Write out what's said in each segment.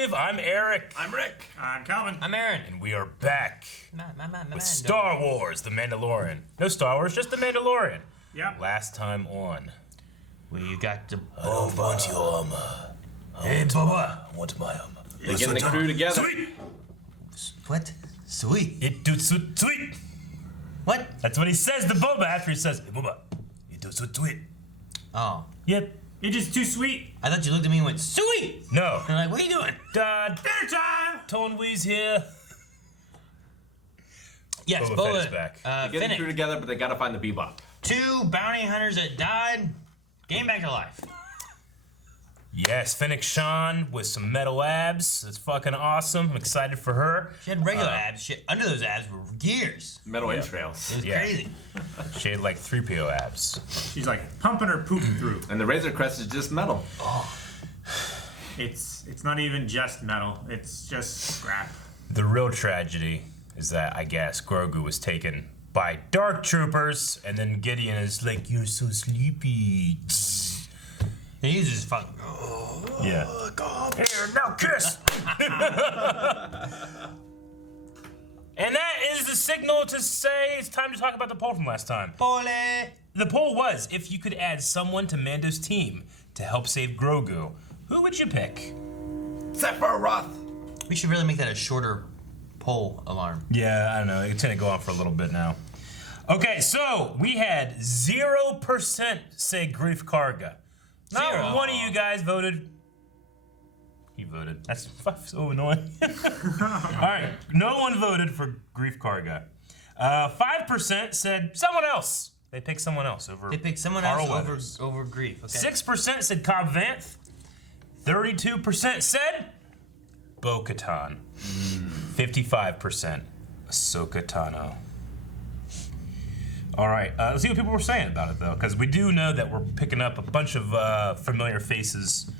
Wave. I'm Eric. I'm Rick. I'm Calvin. I'm Aaron. And we are back with Star Wars, The Mandalorian. No Star Wars, just The Mandalorian. Yep. Last time on. We got the I don't want your armor. Hey, Bubba. I want my armor. They're getting the crew together. Sweet. What? Sweet. It do sweet. What? That's what he says to Boba after he says, hey, Bubba, it do sweet. Oh. Yep. You're just too sweet. I thought you looked at me and went, sweet! No. And I'm like, what are you doing? Dad. Dinner time! Tone Wee's here. Yes, Boba Boba. Fett's back. They're getting the crew Fennec. together, but they gotta find the Bebop. 2 bounty hunters that died, came back to life. Yes, Fennec Shan with some metal abs. That's fucking awesome. I'm excited for her. She had regular abs. Shit, under those abs were gears. Metal Yeah. entrails. It was Yeah. crazy. She had like 3PO abs. She's like pumping her poop through. And the Razor Crest is just metal. It's not even just metal. It's just scrap. The real tragedy is that I guess Grogu was taken by Dark Troopers, and then Gideon is like, "You're so sleepy." And he was just fucking. Yeah. Here, now kiss. And that is the signal to say it's time to talk about the poll from last time. Pole. The poll was, if you could add someone to Mando's team to help save Grogu, who would you pick? Sephiroth! We should really make that a shorter poll alarm. Yeah, I don't know. It's gonna go on for a little bit now. Okay, so we had 0% say Grief Karga. Not Zero. one of you guys voted. He voted. That's so annoying. All right, no one voted for Grief Karga. 5% said someone else. They picked someone else over. They picked someone Carl else Weathers. over grief. Okay. 6% said Cobb Vanth. 32% said Bo-Katan. 55% Ahsoka Tano. All right, let's see what people were saying about it, though, because we do know that we're picking up a bunch of familiar faces,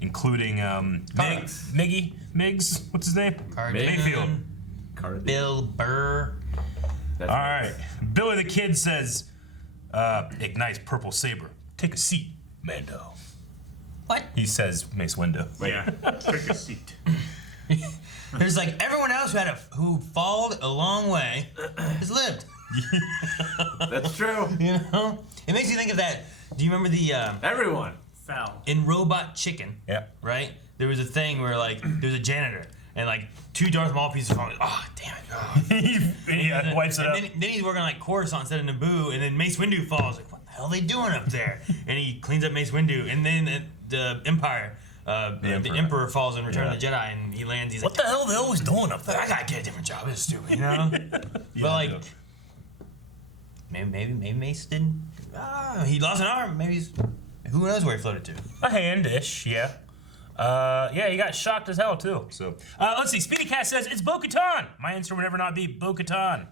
including Miggs, what's his name? Cardigan, Mayfield. Bill Burr. That's All right, Billy the Kid says, ignites purple saber. Take a seat, Mando. What? He says Mace Windu. Yeah. Take a seat. There's like everyone else who followed a long way has lived. That's true. You know? It makes you think of that. Do you remember the Everyone. Fell. in Robot Chicken? Yeah. Right? There was a thing where like there's a janitor and like 2 Darth Maul pieces falling. Oh damn it! Oh. he wipes it up. And then he's working like Coruscant instead of Naboo, and then Mace Windu falls. Like, what the hell are they doing up there? And he cleans up Mace Windu, and then the Empire, the Emperor falls in Return of the Jedi, and he lands. He's What like, the hell are they always doing up there? I gotta get a different job. It's stupid, you know. But like, maybe Mace didn't. He lost an arm. Maybe he's. Who knows where he floated to? A hand-ish, yeah. Yeah, he got shocked as hell, too. So, let's see. Speedy Cat says, it's Bo-Katan. My answer would ever not be Bo-Katan.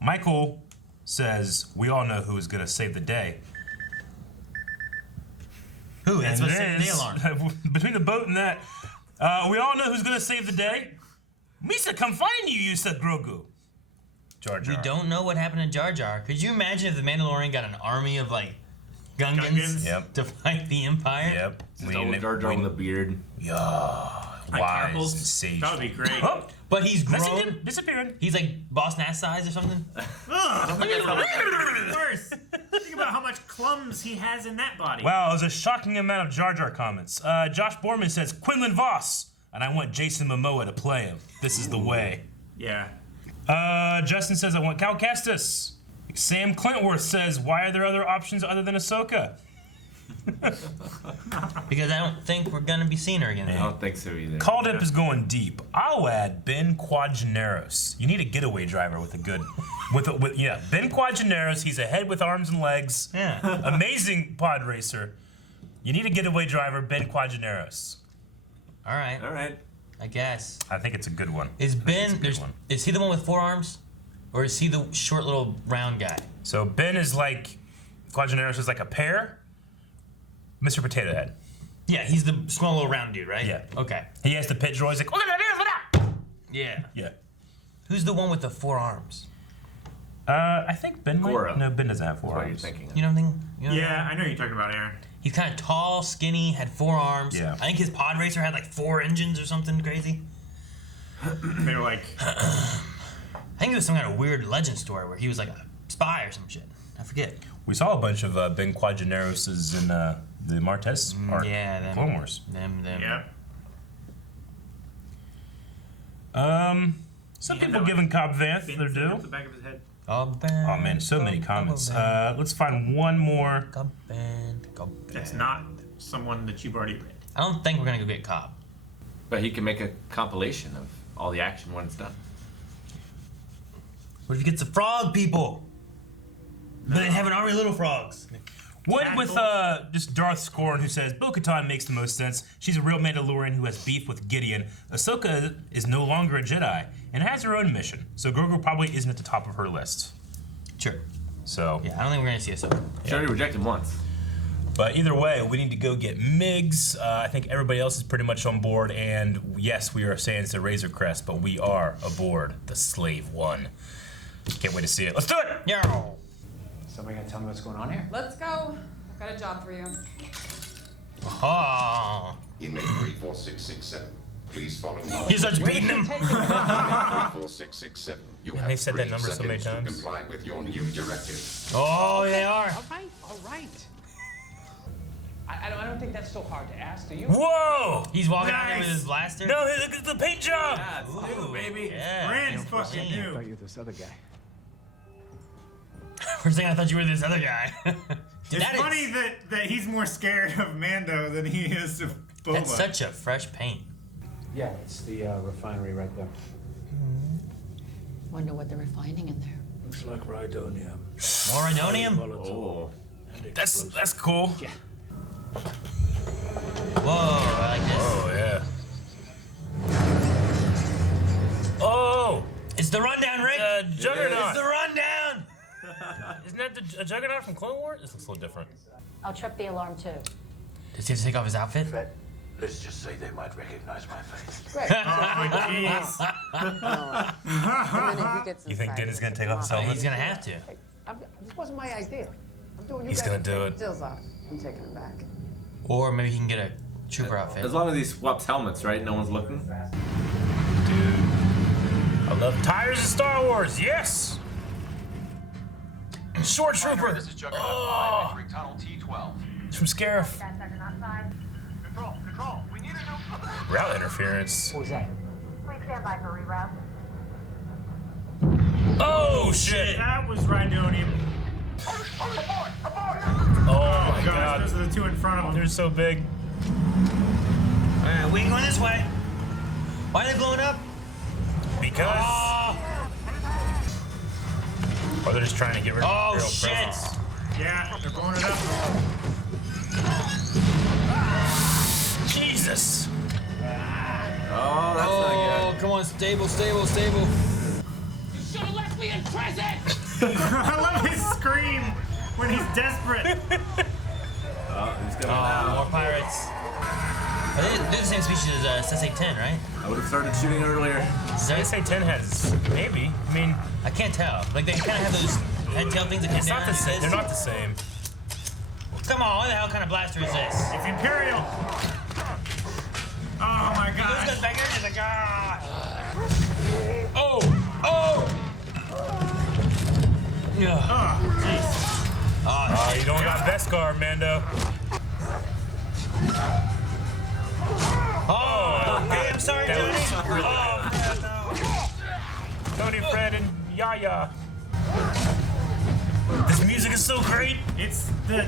Michael says, we all know who's going to save the day. Who? That's And what it saved the is- alarm. Between the boat and that, we all know who's going to save the day. Misa, come find you said Grogu. Jar Jar. We don't know what happened to Jar Jar. Could you imagine if the Mandalorian got an army of like Gungans Gungans? Yep. to fight the Empire? Yep. Just old Jar Jar with a beard. Yeah. Like Wise apples? and sage. That would be great. Oh, But he's grown. Mexican disappearing. He's like Boss Nass size or something. Worse. Think about how much clums he has in that body. Wow, it was a shocking amount of Jar Jar comments. Josh Borman says, Quinlan Voss, and I want Jason Momoa to play him. This is the way. Yeah. Justin says, I want Cal Kestis. Sam Clintworth says, why are there other options other than Ahsoka? Because I don't think we're gonna be seeing her again. I don't think so either. Caldip is going deep. I'll add Ben Quadgeneros. You need a getaway driver with a good, yeah, Ben Quadgeneros. He's a head with arms and legs. Yeah. Amazing pod racer. You need a getaway driver, Ben Quadgeneros. All right. All right. I guess. I think it's a good one. Is Ben? a good one. Is he the one with 4 arms, or is he the short little round guy? So Ben is like, Quadgeneros is like a pear. Mr. Potato Head. Yeah, he's the small little round dude, right? Yeah. Okay. He has the pit droid. He's like, look at that. Yeah. Yeah. Who's the one with the 4 arms? I think Ben might. Goro. No, Ben doesn't have 4 That's what you're arms. thinking of. You don't think? You don't Yeah, I know you're talking about, Aaron. He's kind of tall, skinny, had 4 arms. Yeah. I think his pod racer had like 4 engines or something crazy. They were like, I think it was some kind of weird legend story where he was like a spy or some shit. I forget. We saw a bunch of Ben Quadraneroses in the Martez arc. Yeah, them. Clone Wars. Them. yeah. Some He had people that, giving Cobb Vanth Fin their thing due. up the back of his head. Oh man, so many comments. Let's find one more. That's not someone that you've already read. I don't think we're gonna go get Cobb. But he can make a compilation of all the action when it's done. What if he gets the frog people? But they have an army of little frogs. One with just Darth Scorn, who says Bo-Katan makes the most sense. She's a real Mandalorian who has beef with Gideon. Ahsoka is no longer a Jedi and has her own mission, so Grogu probably isn't at the top of her list. Sure. So Yeah, I don't think we're gonna see Ahsoka. She already rejected him once. But either way, we need to go get Migs. I think everybody else is pretty much on board, and yes, we are saying it's a Razor Crest, but we are aboard the Slave One. Can't wait to see it. Let's do it! Yo. Somebody gonna tell me what's going on here? Let's go. I've got a job for you. Oh. Inmate 34667. Please follow me. He starts beating him. 34667. You And have they said that 3 number so many seconds to times. comply with your new directive. Oh, they are. All right. I don't think that's so hard to ask, do you? Whoa! He's walking out there with Nice. his blaster. No, look at the paint job! Ooh, baby. Yeah. Brand's fucking Damn. new. You're this other guy. For a second, I thought you were this other guy. Dude, It's that funny is- that he's more scared of Mando than he is of Boba. That's such a fresh paint. Yeah, it's the refinery right there. Wonder what they're refining in there. Looks like Rhydonium. More Rhydonium? Oh. That's cool. Whoa, I like this. Oh, yeah. Oh! It's the rundown, Rick. Juggernaut! It's the rundown. Isn't that the Juggernaut from Clone Wars? This looks a little different. I'll trip the alarm too. Does he have to take off his outfit? Let's just say they might recognize my face. Oh, jeez. You think Din is gonna take off his helmet? He's gonna have to. This wasn't my idea. I'm doing you He's guys gonna do it. Deals off. I'm taking him back. Or maybe he can get a trooper outfit. As long as he swaps helmets, right? No one's looking. Dude. I love tires in Star Wars, yes! Short Trooper! This is Juggernaut Oh. 5 entering tunnel T12. It's from Scarif. Control, we need a new... Route interference. What was that? Please stand by for reroute. Oh, shit! That was Rhydonium. Oh, my Gosh, god. those are the two in front of him. They're so big. Alright, we ain't going this way. Why are they blowing up? Because. Oh, Or they're just trying to get rid of oh real shit. presence. Yeah, they're blowing it up. Jesus! Oh, that's not Oh, come on, stable. I love his scream when he's desperate. good. Oh, he's going Oh, now. more pirates. They're the same species as Sensei-10, right? I would have started shooting earlier. SA-10 has, maybe. I mean, I can't tell. Like, they kind of have those head tail things that come it's down. not the same. They're not the same. Come on, what the hell kind of blaster is this? It's Imperial. Oh my Those gosh. guys back there, it's like, ah! Oh! Yeah. Oh, jeez. Oh, you don't got Beskar, Mando. Oh, hey, I'm sorry, That Tony. was really Oh, Tony, Fred, and Yaya. This music is so great. It's the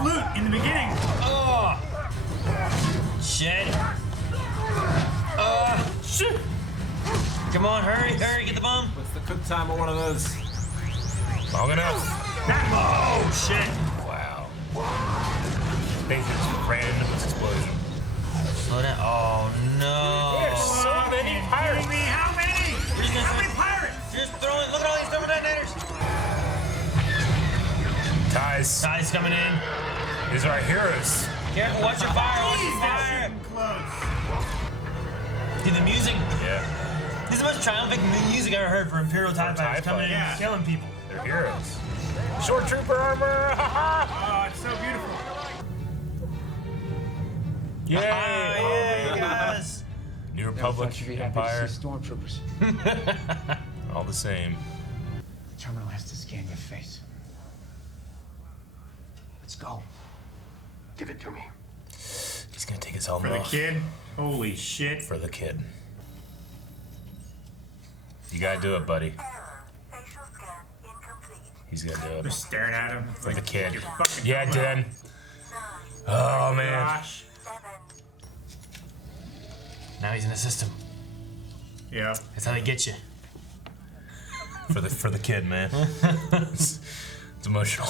flute in the beginning. oh. Shit. Shit. Come on, hurry, get the bomb. What's the cook time on one of those? Long enough. Oh, shit. Wow. They just ran into this explosion. Slow down. Oh, no. There's so many pirates. Me, how many? We're just gonna How many pirates? You're just throwing, look at all these thermal detonators. Ties. Guys coming in. These are our heroes. Careful, watch your fire, watch your Jeez, fire. that's close. Dude, the music. Yeah. This is the most triumphant music I've ever heard for Imperial TIE TIE fighters coming in fighter. and killing people. They're heroes. Short trooper armor. Ha ha. Oh, it's so beautiful. Yay! Yay, guys! New Republic, Empire, Stormtroopers. all the same. The terminal has to scan your face. Let's go. Give it to me. He's gonna take his helmet For the off. kid? Holy shit. For the kid. You gotta do it, buddy. He's gonna do They're it. staring at him. For the kid. Your fucking Yeah, helmet Dan. Oh, man. Gosh. Now he's in the system. Yeah. That's how they get you. For the kid, man. It's emotional.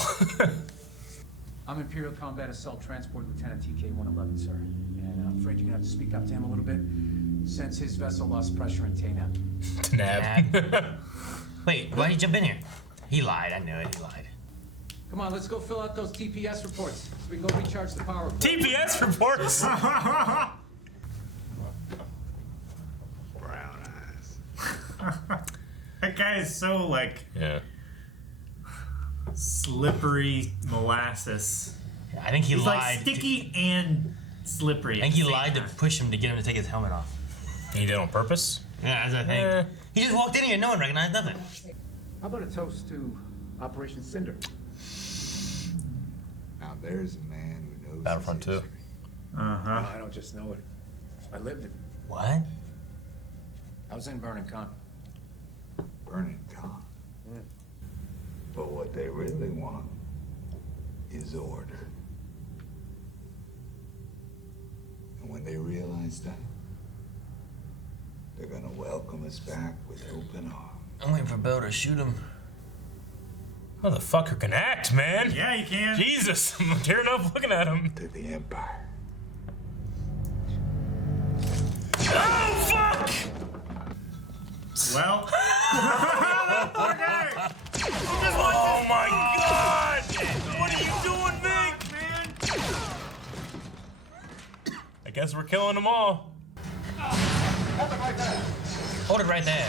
I'm Imperial Combat Assault Transport Lieutenant TK-111, sir. And I'm afraid you're gonna have to speak up to him a little bit. Since his vessel lost pressure in Taynab. Nab. Wait, why'd he jump in here? He lied. I knew it. He lied. Come on, let's go fill out those TPS reports so we can go recharge the power. TPS reports. Brown eyes. That guy is so, like, Yeah. slippery molasses. I think he He's lied. like sticky and slippery. I think he lied to push him to get him to take his helmet off. He did it on purpose? Yeah, as I think. He just walked in here, no one recognized nothing. How about a toast to Operation Cinder? Now there's a man who knows. Battlefront 2. Uh-huh. I don't just know it. I lived it. What? I was in Burning Con. Burning calm. But what they really want is order. And when they realize that, they're gonna welcome us back with open arms. I'm waiting for Bill to shoot him. Motherfucker can act, man. Yeah, you can. Jesus, I'm tearing up looking at him. To the Empire. Oh, fuck! Well. That poor guy. Oh my god! What are you doing, Vic? Man. I guess we're killing them all. Hold it right there.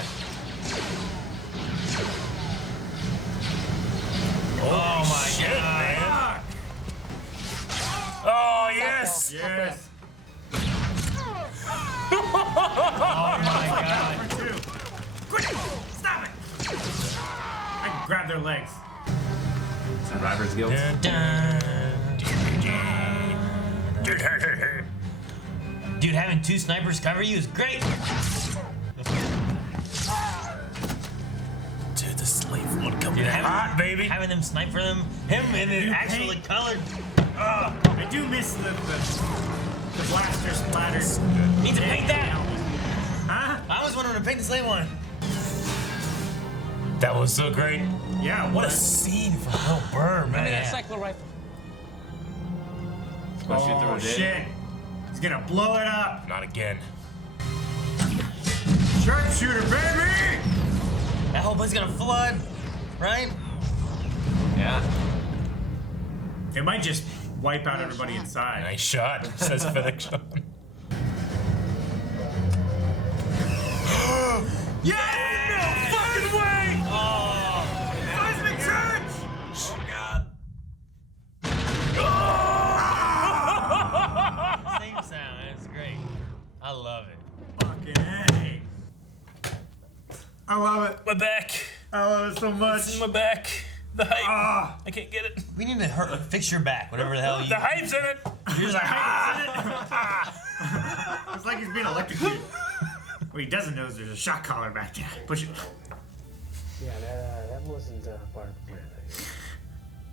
Oh my Shit, god. man. Oh, yes! Yes. Oh my god. Number 2. Quick! Stop it! I can grab their legs. Survivor's Guild. Dude, having two snipers cover you is great. Dude, the slave one coming Dude, in hot, baby. Having them snipe for him and then You actually paint- colored. I do miss the blaster splatters. Need to paint that. Huh? I was wondering to paint the slave one. That was so great. Yeah, What a scene from Bill Burr, man. That cycler rifle. Oh, shit. He's gonna blow it up. Not again. Sharpshooter, baby! That whole place gonna flood, right? Yeah. It might just wipe out everybody inside. Nice shot, says Felix. Yes! No fucking way! Oh, Seismic charge! same sound. It's great. I love it. Fucking A. I love it. My back. I love it so much. This is my back. The hype. Ah. I can't get it. We need to fix your back, whatever the hell you. The hype's in it. You're just like, It's like he's being electrocuted. What he doesn't know is there's a shock collar back there. Push it. Yeah, that wasn't part of the plan.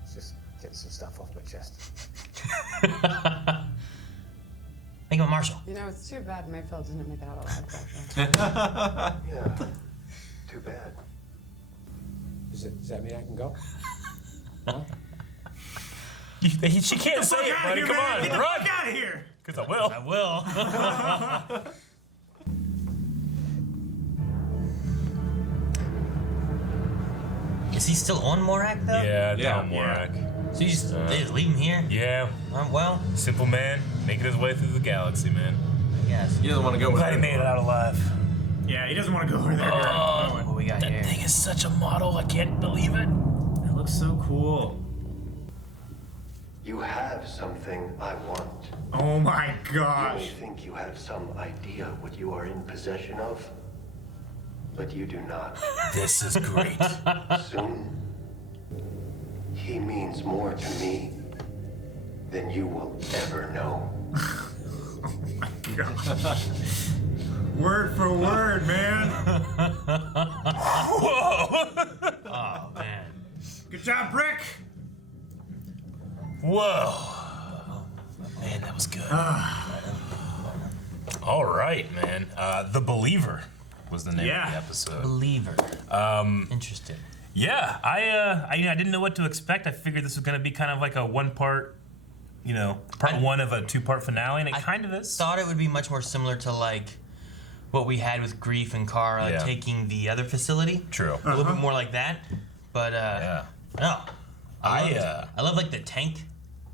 It's just getting some stuff off my chest. Think of Marshall. You know, it's too bad Mayfield didn't make it out alive back then. Yeah. Too bad. Does that mean I can go? She can't say it, buddy. Come on, Get the run. fuck out of here! Because I will. I will. Is he still on Morak though? Yeah, Yeah. Tom Morak. So you just, they just leave him here? Yeah. Well, Simple man, making his way through the galaxy, man. I guess. He doesn't want to go with Glad he made it out alive. Yeah, he doesn't want to go over there. What we got That here? thing is such a model. I can't believe it. It looks so cool. You have something I want. Oh my You gosh. may think you have some idea what you are in possession of, but you do not. This is great. Soon, he means more to me than you will ever know. Word for word, man. Whoa! Oh man. Good job, Brick. Whoa! Man, that was good. All right, man. The Believer was the name of the episode. Believer. Interesting. Yeah, I didn't know what to expect. I figured this was gonna be kind of like a one-part, part one of a two-part finale, and it kind of is. Thought it would be much more similar to like what we had with Grief and Kara taking the other facility. True. A little bit more like that, but no. I love like the tank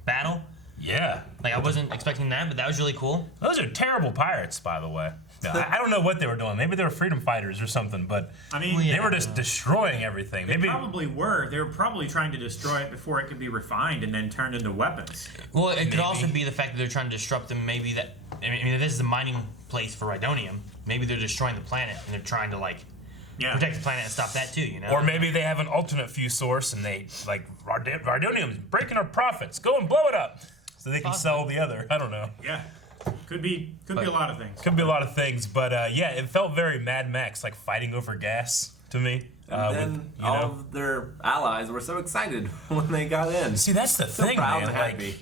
battle. Yeah. Like I wasn't expecting that, but that was really cool. Those are terrible pirates, by the way. I don't know what they were doing. Maybe they were freedom fighters or something, but I mean, they were just destroying everything. They probably were. They were probably trying to destroy it before it could be refined and then turned into weapons. Well, it could also be the fact that they're trying to disrupt them. Maybe that. I mean, this is a mining place for Rhydonium. Maybe they're destroying the planet and they're trying to protect the planet and stop that too. Or maybe they have an alternate fuel source and they Rhydonium's breaking our profits. Go and blow it up so they can sell the other. I don't know. Yeah. Could be a lot of things. Could be a lot of things, but it felt very Mad Max, like fighting over gas to me. And then all of their allies were so excited when they got in. See, that's the so thing, proud man. and happy.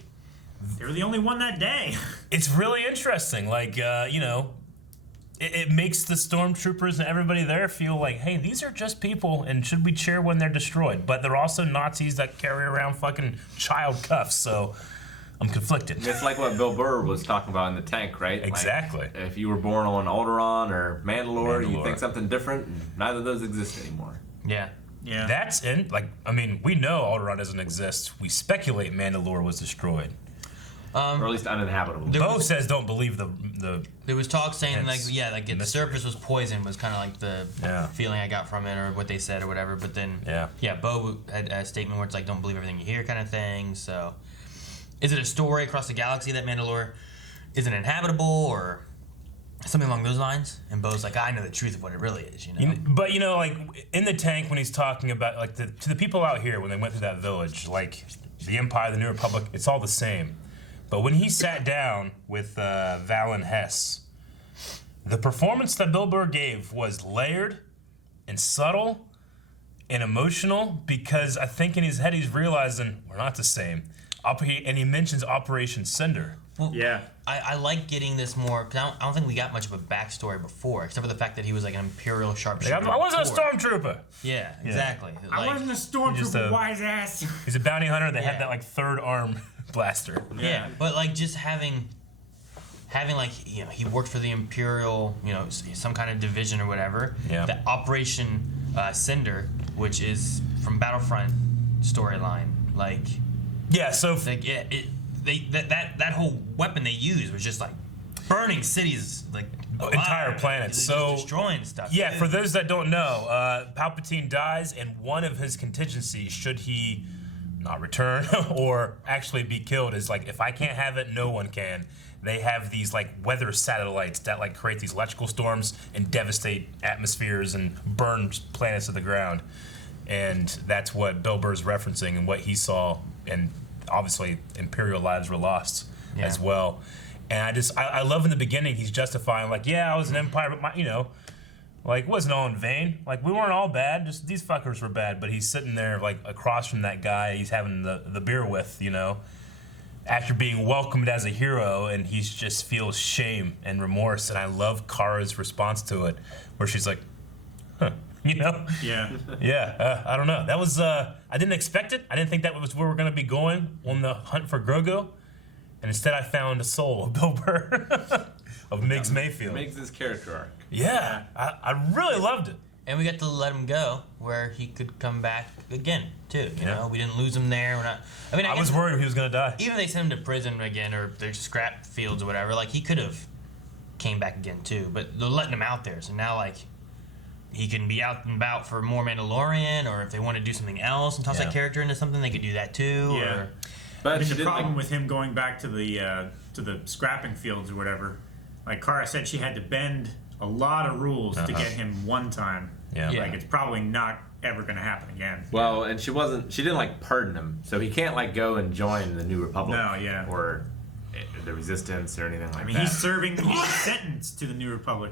They were the only one that day. It's really interesting. Like, it makes the stormtroopers and everybody there feel like, hey, these are just people, and should we cheer when they're destroyed? But they're also Nazis that carry around fucking child cuffs, so I'm conflicted. It's like what Bill Burr was talking about in the tank, right? Exactly. Like, if you were born on Alderaan or Mandalore, you think something different, and neither of those exist anymore. Yeah. Yeah. That's we know Alderaan doesn't exist. We speculate Mandalore was destroyed. Or at least uninhabitable. Bo says don't believe the. There was talk saying the surface was poison was kind of like the feeling I got from it or what they said or whatever. But then Bo had a statement where it's like don't believe everything you hear kind of thing. So is it a story across the galaxy that Mandalore isn't inhabitable or something along those lines? And Bo's like, I know the truth of what it really is, But like in the tank when he's talking about to the people out here when they went through that village, like the Empire, the New Republic, it's all the same. But when he sat down with Valen Hess, the performance that Bill Burr gave was layered and subtle and emotional because I think in his head he's realizing we're not the same. And he mentions Operation Cinder. Well, yeah. I like getting this more, because I don't think we got much of a backstory before, except for the fact that he was like an Imperial sharpshooter. I wasn't a stormtrooper. Yeah, exactly. I wasn't a stormtrooper, wise ass. He's a bounty hunter that had that third arm blaster. Yeah, but just having he worked for the Imperial, some kind of division or whatever. Yeah. The Operation Cinder, which is from Battlefront storyline, yeah. So that whole weapon they used was just burning cities, entire planets, so destroying stuff. Yeah, for those that don't know, Palpatine dies, and one of his contingencies, should he not return or actually be killed, is if I can't have it, no one can. They have these weather satellites that create these electrical storms and devastate atmospheres and burn planets to the ground. And that's what Bill Burr's referencing and what he saw, and obviously Imperial lives were lost as well. And I love in the beginning he's justifying I was an Empire, but it wasn't all in vain. We weren't all bad, just these fuckers were bad. But he's sitting there across from that guy he's having the beer with, after being welcomed as a hero, and he just feels shame and remorse. And I love Kara's response to it, where she's like, huh. Yeah. Yeah. I don't know. That was I didn't expect it. I didn't think that was where we're gonna be going on the hunt for Grogu, and instead I found a soul of Bill Burr, of Miggs Mayfield. Makes his character arc. Yeah. I really loved it. And we got to let him go where he could come back again too. You know, we didn't lose him there. We're not. I was worried he was gonna die. Even if they sent him to prison again or their scrap fields or whatever, he could have came back again too. But they're letting him out there, so now he can be out and about for more Mandalorian, or if they want to do something else and toss that character into something, they could do that too. Yeah. But the problem with him going back to the scrapping fields or whatever, like Kara said, she had to bend a lot of rules to get him one time. Yeah. Like it's probably not ever going to happen again. Well, and she didn't like pardon him, so he can't like go and join the New Republic. No, yeah. Or the Resistance or anything like that. He's serving he's sentenced to the New Republic.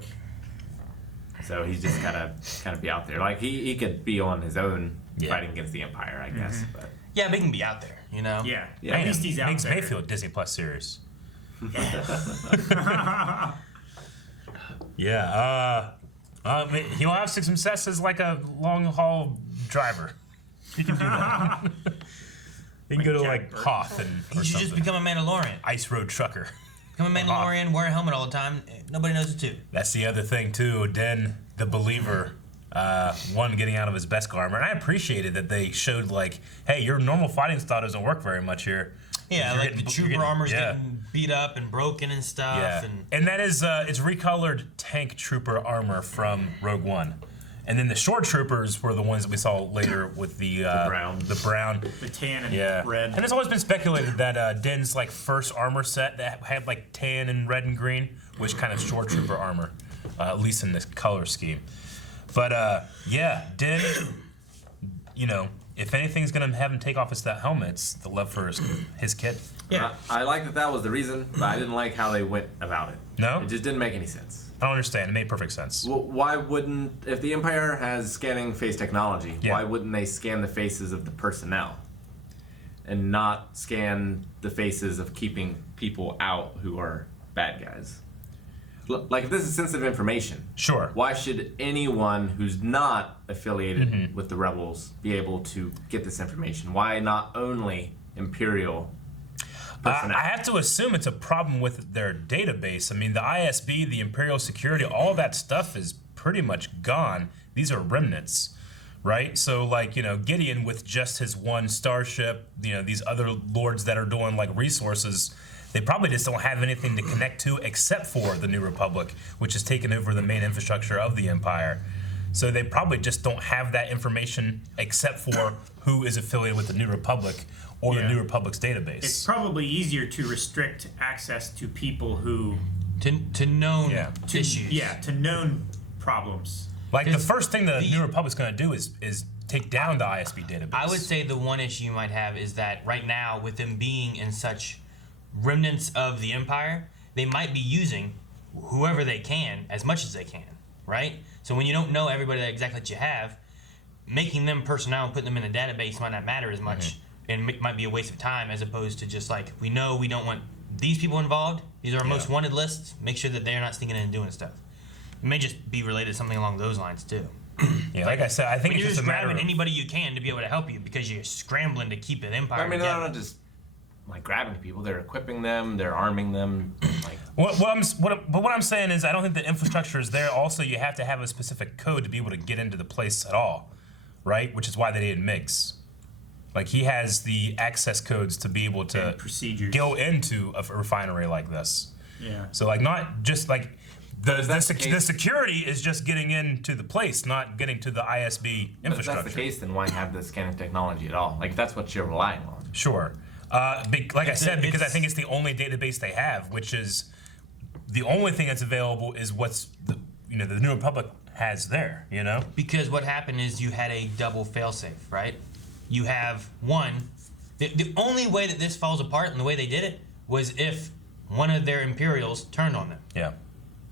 So he's just gotta kind of be out there. Like he could be on his own fighting against the Empire, I guess. But yeah, but he can be out there, you know. Yeah. Man, at least he's out there. Mayfield Disney Plus series. Yeah. He'll have success as like a long haul driver. He can do that. He can go to like Hoth and He should just become a Mandalorian. Ice Road Trucker. Become a Mandalorian, wear a helmet all the time. Nobody knows it too. That's the other thing too. Den, the believer, getting out of his best armor, and I appreciated that they showed like, hey, your normal fighting style doesn't work very much here. Yeah, like the trooper armor's getting beat up and broken and stuff. Yeah, and that is it's recolored tank trooper armor from Rogue One. And then the short troopers were the ones that we saw later with the brown, the tan and red. And it's always been speculated that Din's like first armor set that had like tan and red and green was kind of short trooper armor, at least in this color scheme. But Din, if anything's gonna have him take off his helmet, it's the love for his kid. Yeah, I like that was the reason, but I didn't like how they went about it. No, it just didn't make any sense. I don't understand. It made perfect sense. Well, why wouldn't, if the Empire has scanning face technology, why wouldn't they scan the faces of the personnel and not scan the faces of keeping people out who are bad guys? Like, if this is sensitive information, sure. Why should anyone who's not affiliated with the rebels be able to get this information? Why not only Imperial personnel? I have to assume it's a problem with their database. I mean, the ISB, the Imperial Security, all that stuff is pretty much gone. These are remnants, right? So, like, Gideon with just his one starship, these other lords that are doing, like, resources, they probably just don't have anything to connect to except for the New Republic, which has taken over the main infrastructure of the Empire. So they probably just don't have that information except for who is affiliated with the New Republic or the New Republic's database. It's probably easier to restrict access to people who to known issues. Yeah, to known problems. Like the first thing the New Republic's going to do is take down the ISB database. I would say the one issue you might have is that right now, with them being in such remnants of the Empire, they might be using whoever they can as much as they can, right? So when you don't know everybody that exactly that you have, making them personnel and putting them in a database might not matter as much. And it might be a waste of time as opposed to just like, we know we don't want these people involved. These are our most wanted lists. Make sure that they're not sneaking in and doing stuff. It may just be related to something along those lines too. Yeah, like I said, I think it's just just a matter grabbing of anybody you can to be able to help you because you're scrambling to keep an empire. I mean, together. they're not just like grabbing people; they're equipping them, they're arming them. Like, what I'm saying is, I don't think the infrastructure is there. Also, you have to have a specific code to be able to get into the place at all, right? Which is why they needed Mix. Like, he has the access codes to be able to go into a refinery like this. Yeah. So, like, not just like the security is just getting into the place, not getting to the ISB infrastructure. If that's the case, then why have the scanning technology at all? Like, that's what you're relying on. Sure. Like I said, because I think it's the only database they have, which is the only thing that's available is what's the New Republic has there. Because what happened is you had a double failsafe, right? You have one. The only way that this falls apart and the way they did it was if one of their Imperials turned on them. Yeah.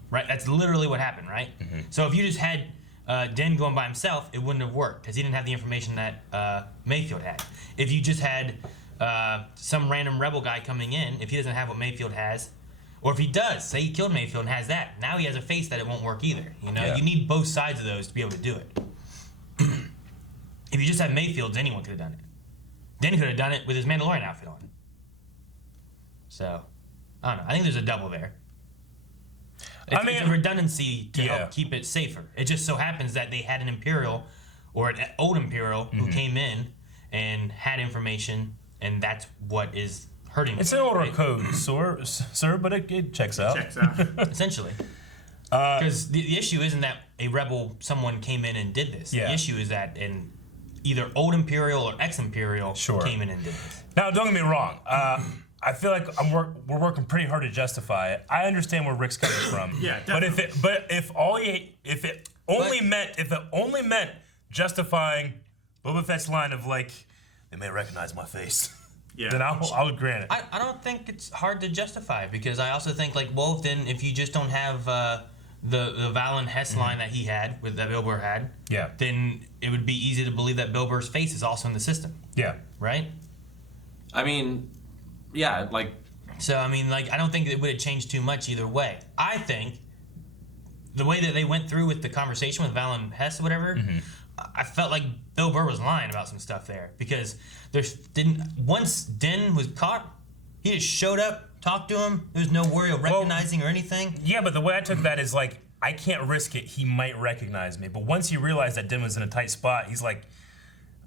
Right? That's literally what happened, right? So if you just had Din going by himself, it wouldn't have worked because he didn't have the information that Mayfield had. If you just had some random rebel guy coming in, if he doesn't have what Mayfield has, or if he does, say he killed Mayfield and has that, now he has a face that it won't work either. You need both sides of those to be able to do it. If you just had Mayfield's, anyone could have done it. Din could have done it with his Mandalorian outfit on. So, I don't know. I think there's a double there. It's a redundancy to help keep it safer. It just so happens that they had an Imperial or an old Imperial who came in and had information, and that's what is hurting. It's an older code, sir, but it checks out. Essentially. Because the issue isn't that a rebel, someone came in and did this. The issue is that either old Imperial or ex-Imperial came in and did this. Now, don't get me wrong. I feel like we're working pretty hard to justify it. I understand where Rick's coming from. Yeah, definitely. But if it only meant justifying Boba Fett's line of like, they may recognize my face. Yeah. Then I'll grant it. I don't think it's hard to justify because I also think like, well, then if you just don't have the Valen Hess line that he had, that Bill Burr had, then it would be easy to believe that Bill Burr's face is also in the system. Yeah. Right? I mean, yeah, like... So, I mean, like, I don't think it would have changed too much either way. I think the way that they went through with the conversation with Valen Hess or whatever, I felt like Bill Burr was lying about some stuff there because once Din was caught, he just showed up, talked to him. There was no worry of recognizing or anything. Yeah, but the way I took that is like, I can't risk it. He might recognize me. But once he realized that Din was in a tight spot, he's like,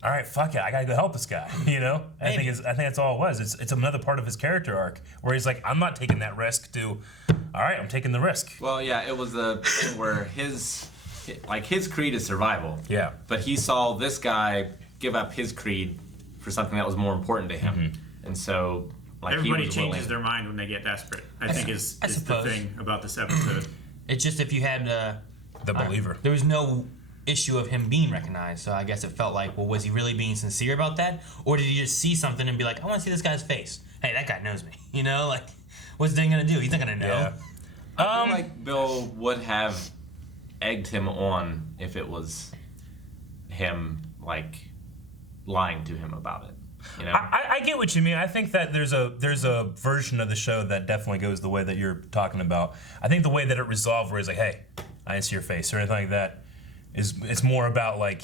all right, fuck it, I gotta go help this guy. You know, I think that's all it was. It's another part of his character arc where he's like, I'm not taking that risk. All right, I'm taking the risk. Well, yeah, it was the thing where his creed is survival. Yeah. But he saw this guy give up his creed for something that was more important to him, and so like everybody changes their mind when they get desperate. I think is the thing about this episode. It's just if you had the believer, there was no issue of him being recognized, so I guess it felt like, well, was he really being sincere about that, or did he just see something and be like, I want to see this guy's face? Hey, that guy knows me. You know, like, what's Dan gonna do? He's not gonna know. Yeah. I feel like Bill would have egged him on if it was him like lying to him about it. You know? I get what you mean. I think that there's a version of the show that definitely goes the way that you're talking about. I think the way that it resolved, where he's like, hey, I didn't see your face or anything like that, it's more about like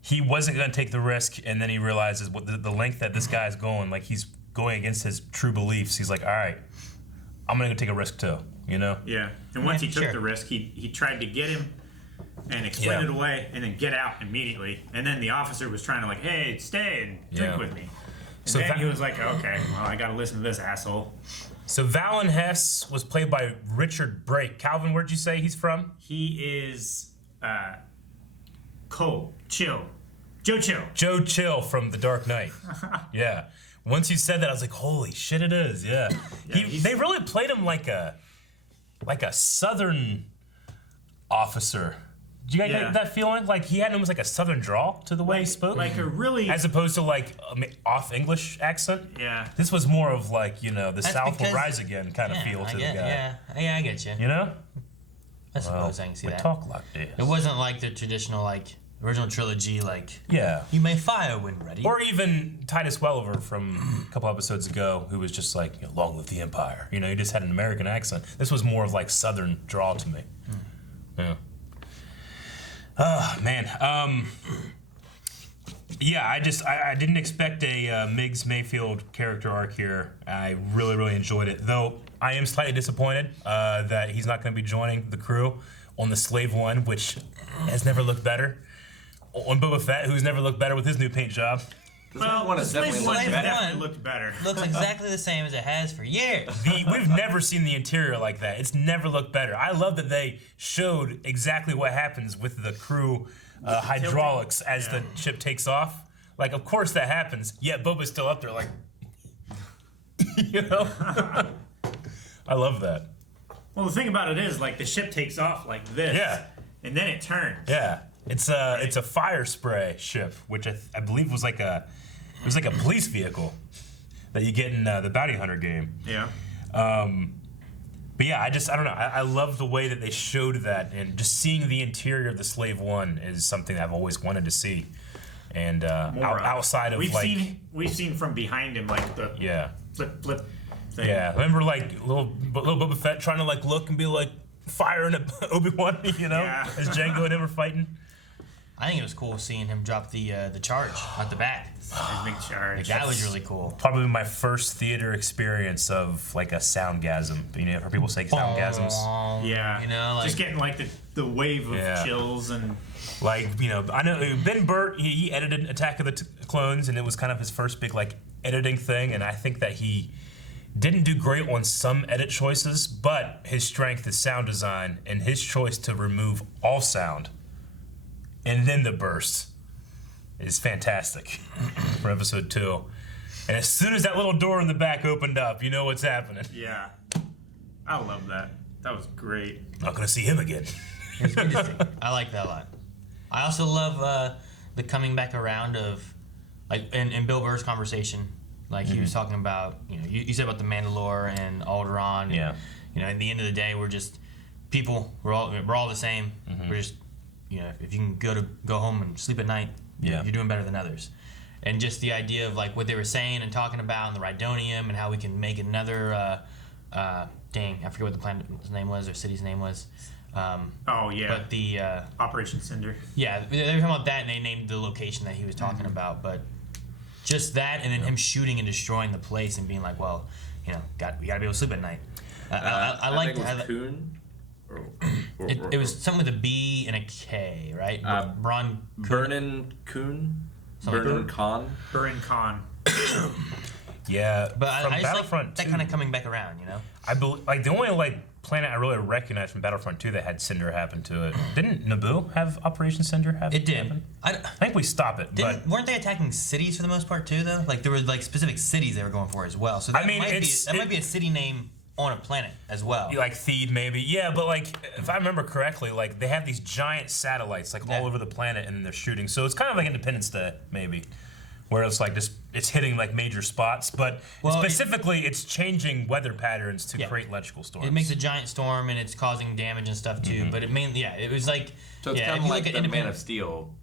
he wasn't going to take the risk, and then he realizes what the length that this guy's going, like he's going against his true beliefs. He's like, all right, I'm going to take a risk too, you know? Yeah, and once he took the risk, he tried to get him and explain it away and then get out immediately. And then the officer was trying to like, hey, stay and drink with me. And so then he was like, okay, well, I got to listen to this asshole. So Valen Hess was played by Richard Brake. Calvin, where'd you say he's from? He is Joe Chill from The Dark Knight. Yeah. Once you said that, I was like, holy shit, it is. Yeah. They really played him like a Southern officer. Do you guys get that feeling? Like he had almost like a Southern drawl to the way he spoke? Like a really... As opposed to like off English accent? Yeah. This was more of like, you know, the South will rise again kind of feel to the guy. Yeah, I get you. You know? I suppose I can see that. Talk like this. It wasn't like the traditional, like, original trilogy, like, yeah, you may fire when ready. Or even Titus Welliver from a couple episodes ago, who was just like, you know, long live the Empire. You know, he just had an American accent. This was more of like Southern drawl to me. Yeah. Oh, man. Yeah, I didn't expect a Miggs Mayfield character arc here. I really, really enjoyed it. Though I am slightly disappointed that he's not going to be joining the crew on the Slave One, which has never looked better. On Boba Fett, who's never looked better with his new paint job. Well, the Slave One definitely looked better. Looks exactly the same as it has for years. We've never seen the interior like that. It's never looked better. I love that they showed exactly what happens with the crew hydraulics as the ship takes off. Like, of course that happens, yet Boba's still up there like, you know? I love that. Well, the thing about it is, like, the ship takes off like this. Yeah. And then it turns. Yeah. It's a fire spray ship, which I believe was like a police vehicle that you get in the Bounty Hunter game. Yeah. But yeah, I don't know. I love the way that they showed that, and just seeing the interior of the Slave One is something that I've always wanted to see. And outside of we've seen from behind him like the flip thing. Yeah, remember like little Boba Fett trying to like look and be like firing at Obi-Wan, you know, as Jango and him were fighting. I think it was cool seeing him drop the charge at the back. Big charge. Like, that was really cool. Probably my first theater experience of like a soundgasm. You know, for people say soundgasms. Yeah. You know, like, just getting like the wave of chills and. Like, you know, I know Ben Burt, he edited Attack of the Clones, and it was kind of his first big like editing thing, and I think that he didn't do great on some edit choices, but his strength is sound design, and his choice to remove all sound and then the burst is fantastic for episode 2. And as soon as that little door in the back opened up, you know what's happening. Yeah. I love that. That was great. Not gonna see him again. It's good to see. I like that a lot. I also love the coming back around of, like, in Bill Burr's conversation, like he was talking about, you said about the Mandalore and Alderaan. Yeah. At the end of the day, we're just people. We're all the same. We're just, if you can go home and sleep at night, you're doing better than others. And just the idea of like what they were saying and talking about, and the Rhydonium, and how we can make another. Dang, I forget what the planet's name was or city's name was. But the Operation Cinder. Yeah, they were talking about that, and they named the location that he was talking about. But just that, and then him shooting and destroying the place, and being like, "Well, we gotta be able to sleep at night." I like that. Kuhn. It was something with a B and a K, right? Vernon Kuhn. Vernon Khan. Vernon Khan. Yeah, but I just like that kind of coming back around, I believe, like, the only planet I really recognize from Battlefront 2 that had Cinder happen to it. Didn't Naboo have Operation Cinder happen? It did. I think we stop it. Weren't they attacking cities for the most part too, though? Like there were like specific cities they were going for as well. So that might be a city name on a planet as well. Like Theed, maybe. Yeah, but like if I remember correctly, like they have these giant satellites all over the planet, and they're shooting. So it's kind of like Independence Day, maybe. Where it's like it's hitting like major spots, but specifically it's changing weather patterns to create electrical storms. It makes a giant storm and it's causing damage and stuff too. But it it was like so it's kind of like the Man of Steel,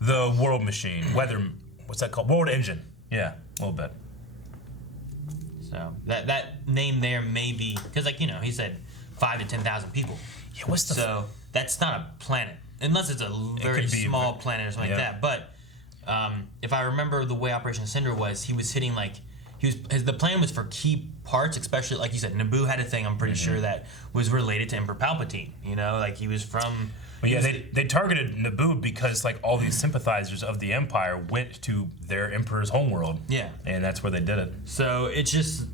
the World Machine, what's that called? World Engine. Yeah, a little bit. So that name there may be because he said 5,000 to 10,000 people. Yeah, so that's not a planet unless it's a very small planet or something like that. But if I remember the way Operation Cinder was, he was hitting the plan was for key parts, especially like you said, Naboo had a thing. I'm pretty sure that was related to Emperor Palpatine. Like he was from. They targeted Naboo because like all these sympathizers of the Empire went to their Emperor's homeworld. Yeah, and that's where they did it. So it's just.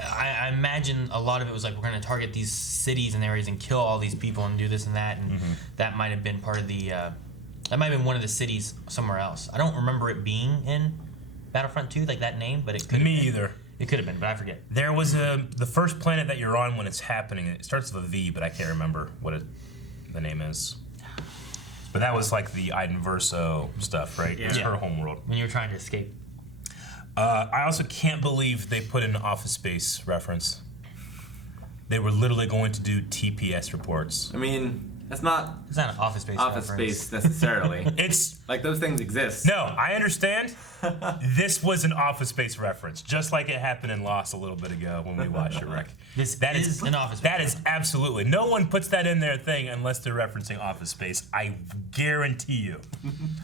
I imagine a lot of it was like we're going to target these cities and areas and kill all these people and do this and that, and that might have been part of the. That might have been one of the cities somewhere else. I don't remember it being in Battlefront 2, like that name, but it could have been. Me either. It could have been, but I forget. There was the first planet that you're on when it's happening. It starts with a V, but I can't remember what the name is. But that was like the Iden Verso stuff, right? Yeah. It was her homeworld. When you were trying to escape. I also can't believe they put in an Office Space reference. They were literally going to do TPS reports. I mean... It's not an Office Space reference. Space necessarily. It's like those things exist. No, I understand. This was an Office Space reference, just like it happened in Lost a little bit ago when we watched it, Rick. That is an Office Space. That is absolutely. No one puts that in their thing unless they're referencing Office Space. I guarantee you.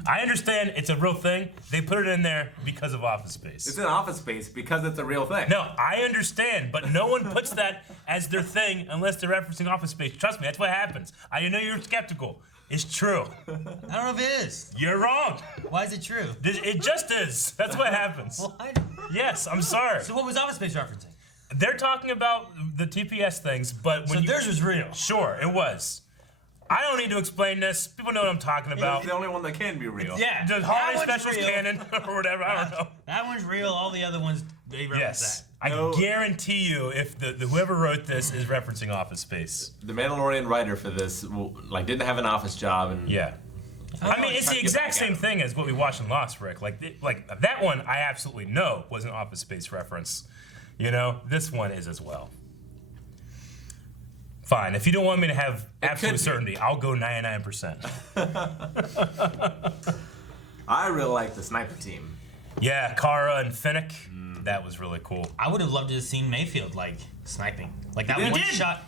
I understand it's a real thing. They put it in there because of Office Space. It's an Office Space because it's a real thing. No, I understand, but no one puts that as their thing unless they're referencing Office Space. Trust me, that's what happens. I know you're skeptical. It's true. I don't know if it is. You're wrong. Why is it true? It just is. That's what happens. What? Yes, I'm sorry. So what was Office Space referencing? They're talking about the TPS things, but when theirs was real. Sure, it was. I don't need to explain this. People know what I'm talking about. It's the only one that can be real. Yeah. The Holiday Specials canon or whatever. I don't know. That one's real. All the other ones, they reference that. I guarantee you, if the whoever wrote this is referencing Office Space. The Mandalorian writer for this, didn't have an office job, and I mean, it's the exact same thing as what we watched in Lost, Rick. Like that one, I absolutely know was an Office Space reference. This one is as well. Fine. If you don't want me to have absolute certainty, I'll go 99%. I really like the sniper team. Yeah, Kara and Finnick. That was really cool. I would have loved to have seen Mayfield sniping. Like that one shot.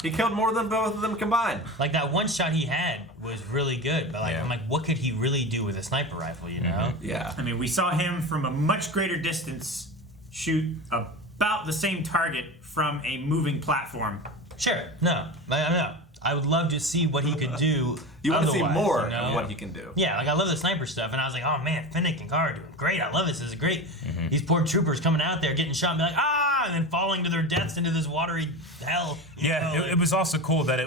He killed more than both of them combined. Like that one shot he had was really good, but I'm like, what could he really do with a sniper rifle? Yeah. I mean, we saw him from a much greater distance shoot about the same target from a moving platform. Sure. No. I would love to see what he could do. You want to see more of what he can do. Yeah, like I love the sniper stuff, and I was like, oh man, Finnick and Kara are doing great. I love this. This is great. These poor troopers coming out there getting shot and be like, and then falling to their deaths into this watery hell. Yeah, it was also cool that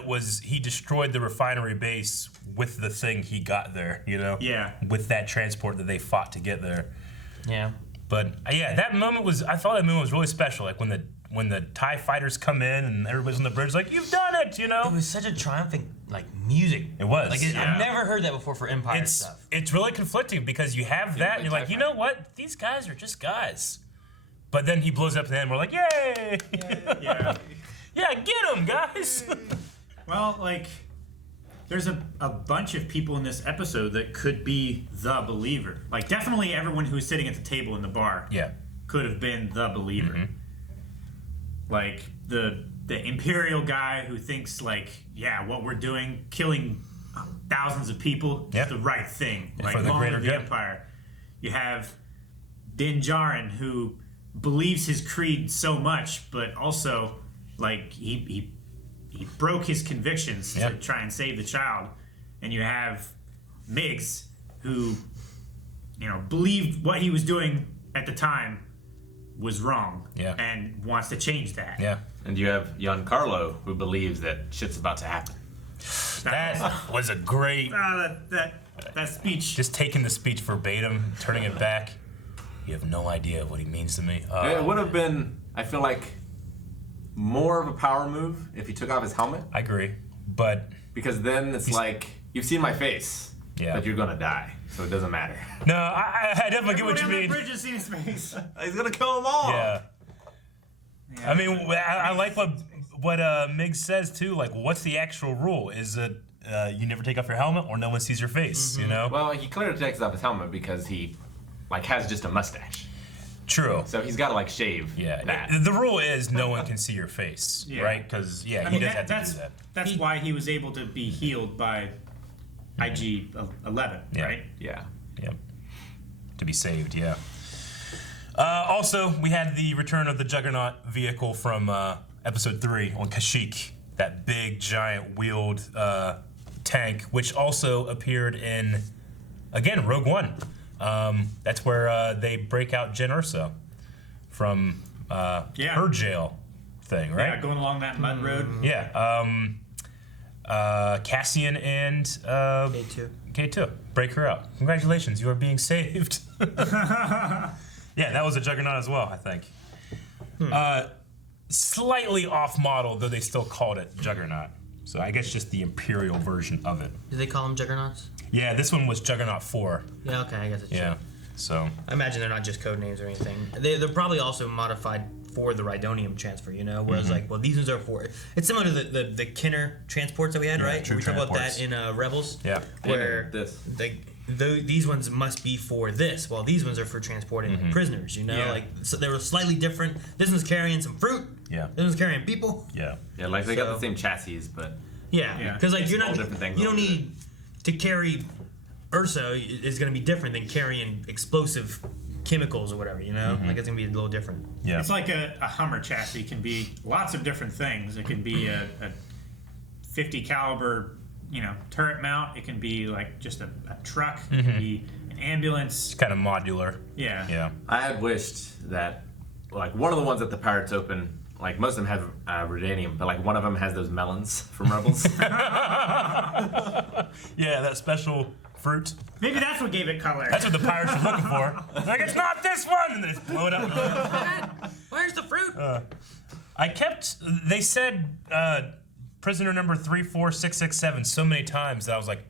he destroyed the refinery base with the thing he got there, you know? Yeah. With that transport that they fought to get there. Yeah. But yeah, that moment I thought that moment was really special. Like when the TIE fighters come in and everybody's on the bridge like, you've done it, you know? It was such a triumphant, like, music. It was. Like, I've never heard that before for Empire stuff. It's really conflicting because you have that and you're like, you know what? These guys are just guys. But then he blows up the end and we're like, yay! Yeah. Yeah, get him, guys! Well, like, there's a bunch of people in this episode that could be the believer. Like, definitely everyone who was sitting at the table in the bar could have been the believer. Mm-hmm. Like, the Imperial guy who thinks, like, yeah, what we're doing, killing thousands of people, is the right thing. And like, for the greater the good. Empire. You have Din Djarin, who believes his creed so much, but also, like, he broke his convictions to try and save the child. And you have Migs, who, you know, believed what he was doing at the time was wrong and wants to change that. Yeah. And you have Giancarlo, who believes that shit's about to happen. That was a great... that speech. Just taking the speech verbatim, turning it back. You have no idea what he means to me. It would have been, I feel like, more of a power move if he took off his helmet. I agree, but... Because then it's like, you've seen my face, but you're gonna die, so it doesn't matter. No, I definitely get what you mean. Bridge has seen his face. He's gonna kill them all. Yeah. I mean, I like what Migs says too. Like, what's the actual rule? Is it you never take off your helmet, or no one sees your face? You know. Well, he clearly takes off his helmet because he, like, has just a mustache. True. So he's got to, like, shave. Yeah. That. The rule is no one can see your face, right? Because he does have to do that. That's why he was able to be healed by IG-11, right? Yeah. Yep. To be saved, yeah. Also, we had the return of the Juggernaut vehicle from Episode 3 on Kashyyyk. That big, giant, wheeled tank, which also appeared in, again, Rogue One. That's where they break out Jyn Erso from her jail thing, right? Yeah, going along that mud road. Yeah. Cassian and K2 break her out. Congratulations, you are being saved. Yeah, that was a Juggernaut as well, I think. Slightly off model, though they still called it Juggernaut. So I guess just the Imperial version of it. Did they call them Juggernauts? Yeah, this one was Juggernaut 4. Yeah, okay, I guess it's true. So I imagine they're not just code names or anything. They're probably also modified for the Rhydonium transfer, you know? Whereas, like, well, these ones are for... It's similar to the Kinner transports that we had, right? We talked about that in Rebels. Yeah. Where these ones must be for this, while these ones are for transporting prisoners, you know? Yeah. Like, so they were slightly different. This one's carrying some fruit. Yeah. This one's carrying people. Yeah. Yeah, like, they got the same chassis, but... Yeah, because like It's you're all not, different things you don't over need to carry Ursa is going to be different than carrying explosive chemicals or whatever, you know? Like it's going to be a little different. Yeah. It's like a Hummer chassis can be lots of different things. It can be a 50 caliber, you know, turret mount. It can be like just a truck. It can be an ambulance. It's kind of modular. Yeah. Yeah. I had wished that, like, one of the ones that the pirates open, like, most of them have Rhydanium, but, like, one of them has those melons from Rebels. Yeah, that special fruit. Maybe that's what gave it color. That's what the pirates were looking for. It's like, it's not this one! And they just blow it up. Where's the fruit? They said prisoner number 34667 so many times that I was like,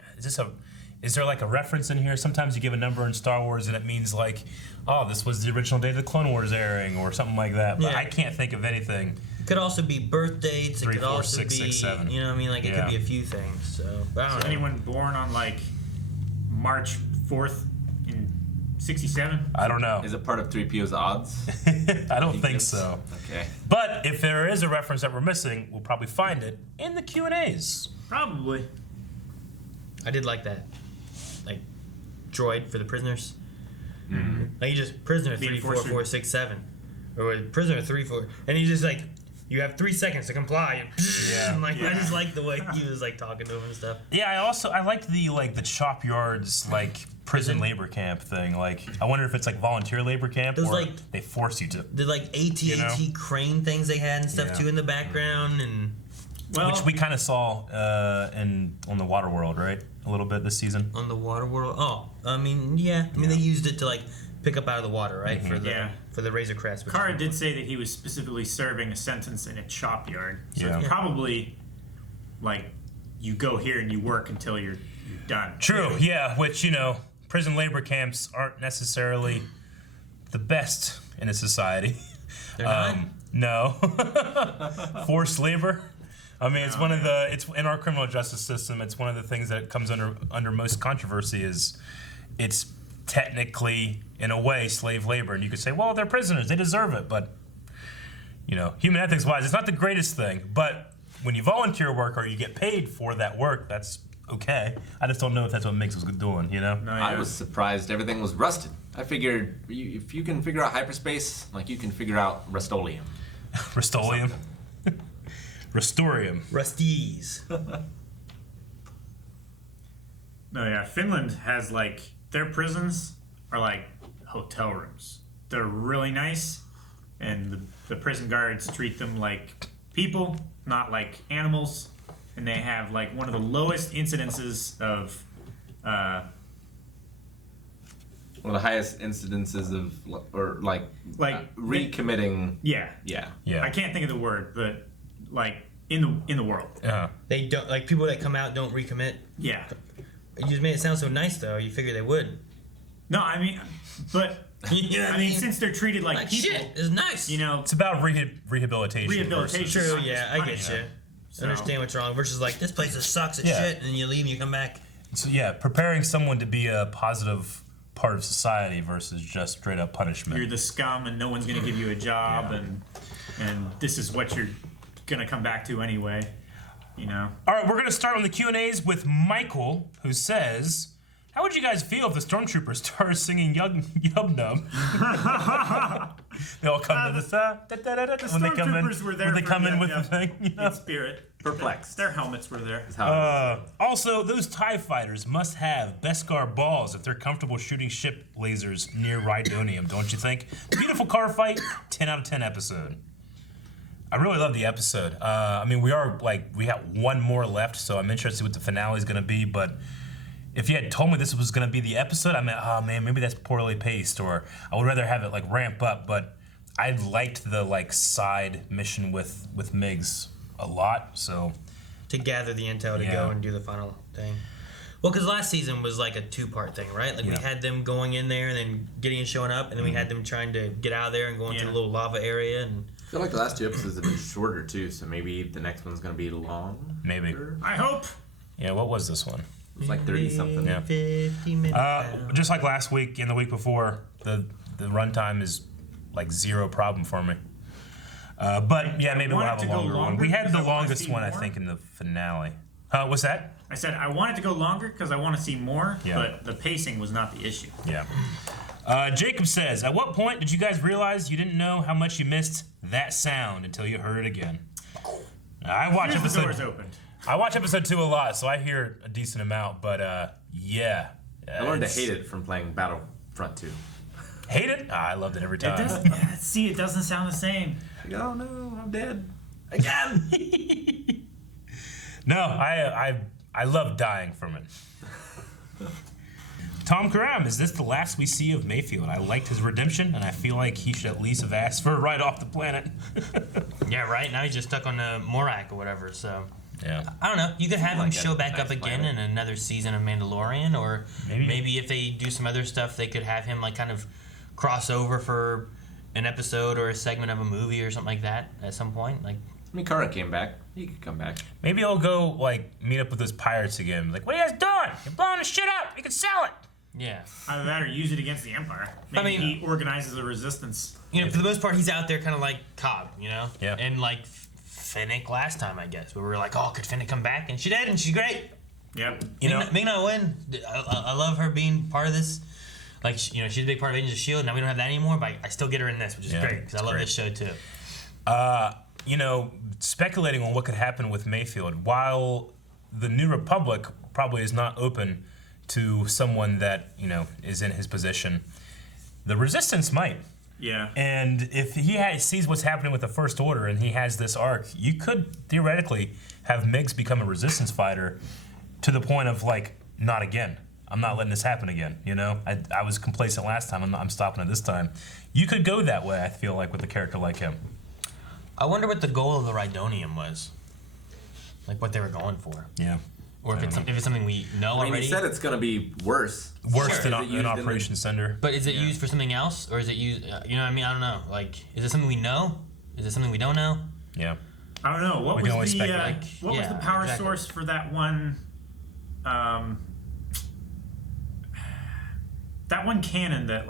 is there like a reference in here? Sometimes you give a number in Star Wars and it means like, oh, this was the original day of the Clone Wars airing or something like that. But I can't think of anything. It could also be birth dates. It could also be, 7. you know what I mean? Like it could be a few things. So, I don't know. Anyone born on like March 4th in 67? I don't know. Is it part of 3PO's odds? I don't think so. Okay. But if there is a reference that we're missing, we'll probably find it in the Q&As. Probably. I did like that. Like, droid for the prisoners. Mm-hmm. Like, you just, prisoner 34467. Or prisoner 34. And he's just like, you have 3 seconds to comply. Yeah. And, I just like the way he was talking to him and stuff. Yeah, I liked the chop yards prison labor camp thing. I wonder if it's volunteer labor camp or they force you to. The AT&T crane things they had and stuff too in the background and. Well, which we kind of saw on the Water World, right? A little bit this season. On the Water World. Oh, I mean, yeah. I mean, they used it to pick up out of the water, right? Mm-hmm. For the Razor Crest. Kara did say that he was specifically serving a sentence in a chop yard. So it's probably you go here and you work until you're done. True, yeah. Which, prison labor camps aren't necessarily the best in a society. They're not? No. Forced labor. I mean, it's it's in our criminal justice system. It's one of the things that comes under most controversy is it's technically, in a way, slave labor. And you could say, well, they're prisoners. They deserve it. But, human ethics-wise, it's not the greatest thing. But when you volunteer work or you get paid for that work, that's okay. I just don't know if that's what Mix was doing, No, I was surprised everything was rusted. I figured if you can figure out hyperspace, you can figure out Rust-Oleum. Rust-Oleum? Restorium. Rusties. No, yeah. Finland has their prisons are hotel rooms. They're really nice, and the prison guards treat them like people, not like animals. And they have one of the lowest incidences of. One of the highest incidences of recommitting. Yeah. Yeah. I can't think of the word, but in the world. They don't people that come out don't recommit. Yeah. You just made it sound so nice though. You figure they would. No, I mean, but I mean, since they're treated like people, shit, it's nice. It's about rehabilitation. Rehabilitation. True. Yeah, I get you. So. Understand what's wrong versus this place just sucks at shit, and then you leave and you come back. So preparing someone to be a positive part of society versus just straight up punishment. You're the scum, and no one's going to give you a job, and this is what you're going to come back to anyway. All right, we're going to start on the Q&As with Michael, who says, how would you guys feel if the stormtroopers started singing Yub Nub? They all come to the side. When they come in, were there when they come in with the thing. In spirit. Perplexed. Their helmets were there. Also, those TIE fighters must have Beskar balls if they're comfortable shooting ship lasers near Rhydonium, don't you think? Beautiful car fight, 10 out of 10 episode. I really love the episode. I mean, we got one more left, so I'm interested what the finale is going to be. But if you had told me this was going to be the episode, I mean, oh man, maybe that's poorly paced, or I would rather have it ramp up. But I liked the side mission with Migs a lot. So to gather the intel to go and do the final thing. Well, because last season was a 2-part thing, right? We had them going in there and then Gideon showing up, and then we had them trying to get out of there and go into the little lava area and. I feel like the last 2 episodes have been shorter too, so maybe the next one's gonna be long. Maybe. I hope. Yeah, what was this one? It was 30 something. Yeah. 50 minutes. Just like last week and the week before, the runtime is zero problem for me. But maybe we'll have a longer one. We had the longest one, I think, in the finale. What's that? I said I want it to go longer because I want to see more, but the pacing was not the issue. Yeah. Jacob says, at what point did you guys realize you didn't know how much you missed that sound until you heard it again? I watch episode 2 a lot, so I hear a decent amount, but I learned to hate it from playing Battlefront 2. Hate it? I loved it every time. It doesn't sound the same. Oh no, I'm dead. Again! No, I love dying from it. Tom Karam, is this the last we see of Mayfield? I liked his redemption, and I feel like he should at least have asked for a ride off the planet. Yeah, right? Now he's just stuck on Morak or whatever, so... Yeah. I don't know. You could have him show back up again in another season of Mandalorian, or maybe if they do some other stuff, they could have him kind of cross over for an episode or a segment of a movie or something like that at some point. Kara came back. He could come back. Maybe he'll go meet up with those pirates again. What are you guys doing? You're blowing the shit up. You can sell it. Yeah. Either that or use it against the Empire. Maybe he organizes a resistance. For the most part, he's out there kind of like Cobb, Yeah. And Finnick last time, I guess. Where we were like, oh, could Finnick come back? And she did, and she's great. Yep. Ming-Na Wen, I love her being part of this. She's a big part of Agents of S.H.I.E.L.D. Now we don't have that anymore, but I still get her in this, which is great, because I love this show, too. speculating on what could happen with Mayfield, while the New Republic probably is not open to someone that, is in his position, the Resistance might. Yeah. And if he sees what's happening with the First Order and he has this arc, you could theoretically have Miggs become a Resistance fighter to the point of, not again. I'm not letting this happen again, I was complacent last time. I'm stopping it this time. You could go that way, I feel like, with a character like him. I wonder what the goal of the Rhydonium was. What they were going for. Yeah. Or if it's something we know already. He said it's going to be worse. Worse than an Operation Cinder. But is it used for something else? Or is it used, I don't know. Is it something we know? Is it something we don't know? Yeah. I don't know. What was the power source for that one... that one cannon that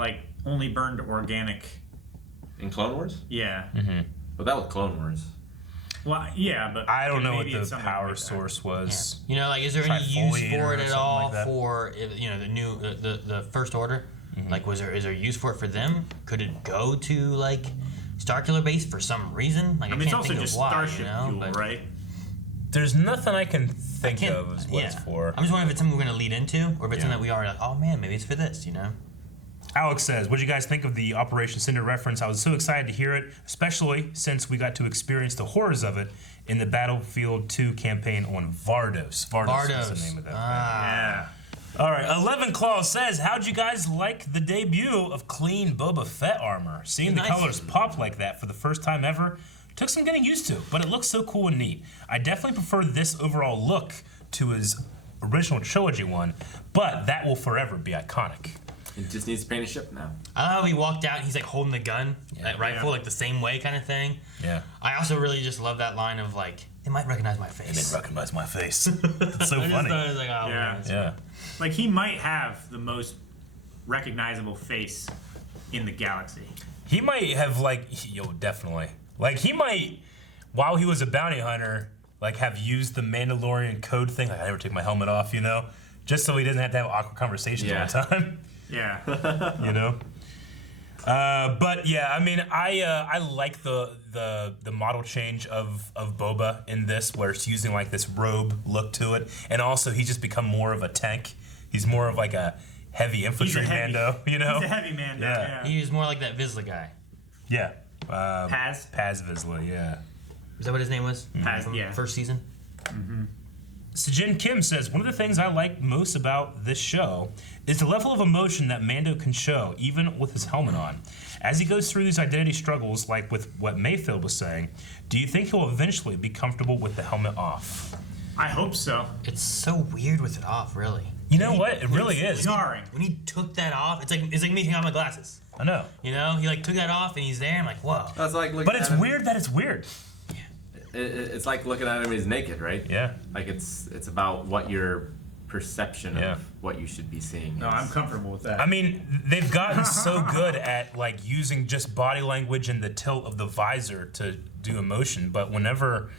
only burned organic in Clone Wars? Yeah. Mm-hmm. But that was Clone Wars. Well, yeah, but I don't know what the power source was. Yeah. Is there any use for it at all for the new the First Order? Mm-hmm. Is there use for it for them? Could it go to Starkiller Base for some reason? I mean, it's also just Starship fuel, right? There's nothing I can think of as what it's for. I'm just wondering if it's something we're going to lead into, or if it's something that we are oh man, maybe it's for this, Alex says, what do you guys think of the Operation Cinder reference? I was so excited to hear it, especially since we got to experience the horrors of it in the Battlefield 2 campaign on Vardos. Vardos is the name of that. Yeah. All right, 11 Claws says, how'd you guys like the debut of clean Boba Fett armor? Seeing the colors pop like that for the first time ever took some getting used to, but it looks so cool and neat. I definitely prefer this overall look to his original trilogy one, but that will forever be iconic. He just needs to paint a ship now. I love how he walked out, he's holding the gun, that rifle, the same way kind of thing. Yeah. I also really just love that line of they might recognize my face. They might recognize my face. It's so funny. Yeah. He might have the most recognizable face in the galaxy. He might have definitely. He might, while he was a bounty hunter, have used the Mandalorian code thing. I never take my helmet off, just so he doesn't have to have awkward conversations all the time. Yeah. But yeah, I mean, I like the model change of Boba in this, where it's using this robe look to it, and also he's just become more of a tank. He's more of a heavy infantry Mando, He's a heavy Mando. Yeah. He's more like that Vizsla guy. Yeah. Paz Vizsla, yeah. Is that what his name was? Paz, from first season? Mm-hmm. Sejin Kim says, one of the things I like most about this show is the level of emotion that Mando can show, even with his helmet on. As he goes through these identity struggles, like with what Mayfield was saying, do you think he'll eventually be comfortable with the helmet off? I hope so. It's so weird with it off, really. You know what? It really is. Jarring. When he took that off, it's like me taking off my glasses. I know. He took that off and he's there. I'm like, whoa. That's but it's weird that it's weird. It's like looking at him as naked, right? Yeah. It's about what your perception of what you should be seeing. No, I'm comfortable with that. I mean, they've gotten so good at using just body language and the tilt of the visor to do emotion, but whenever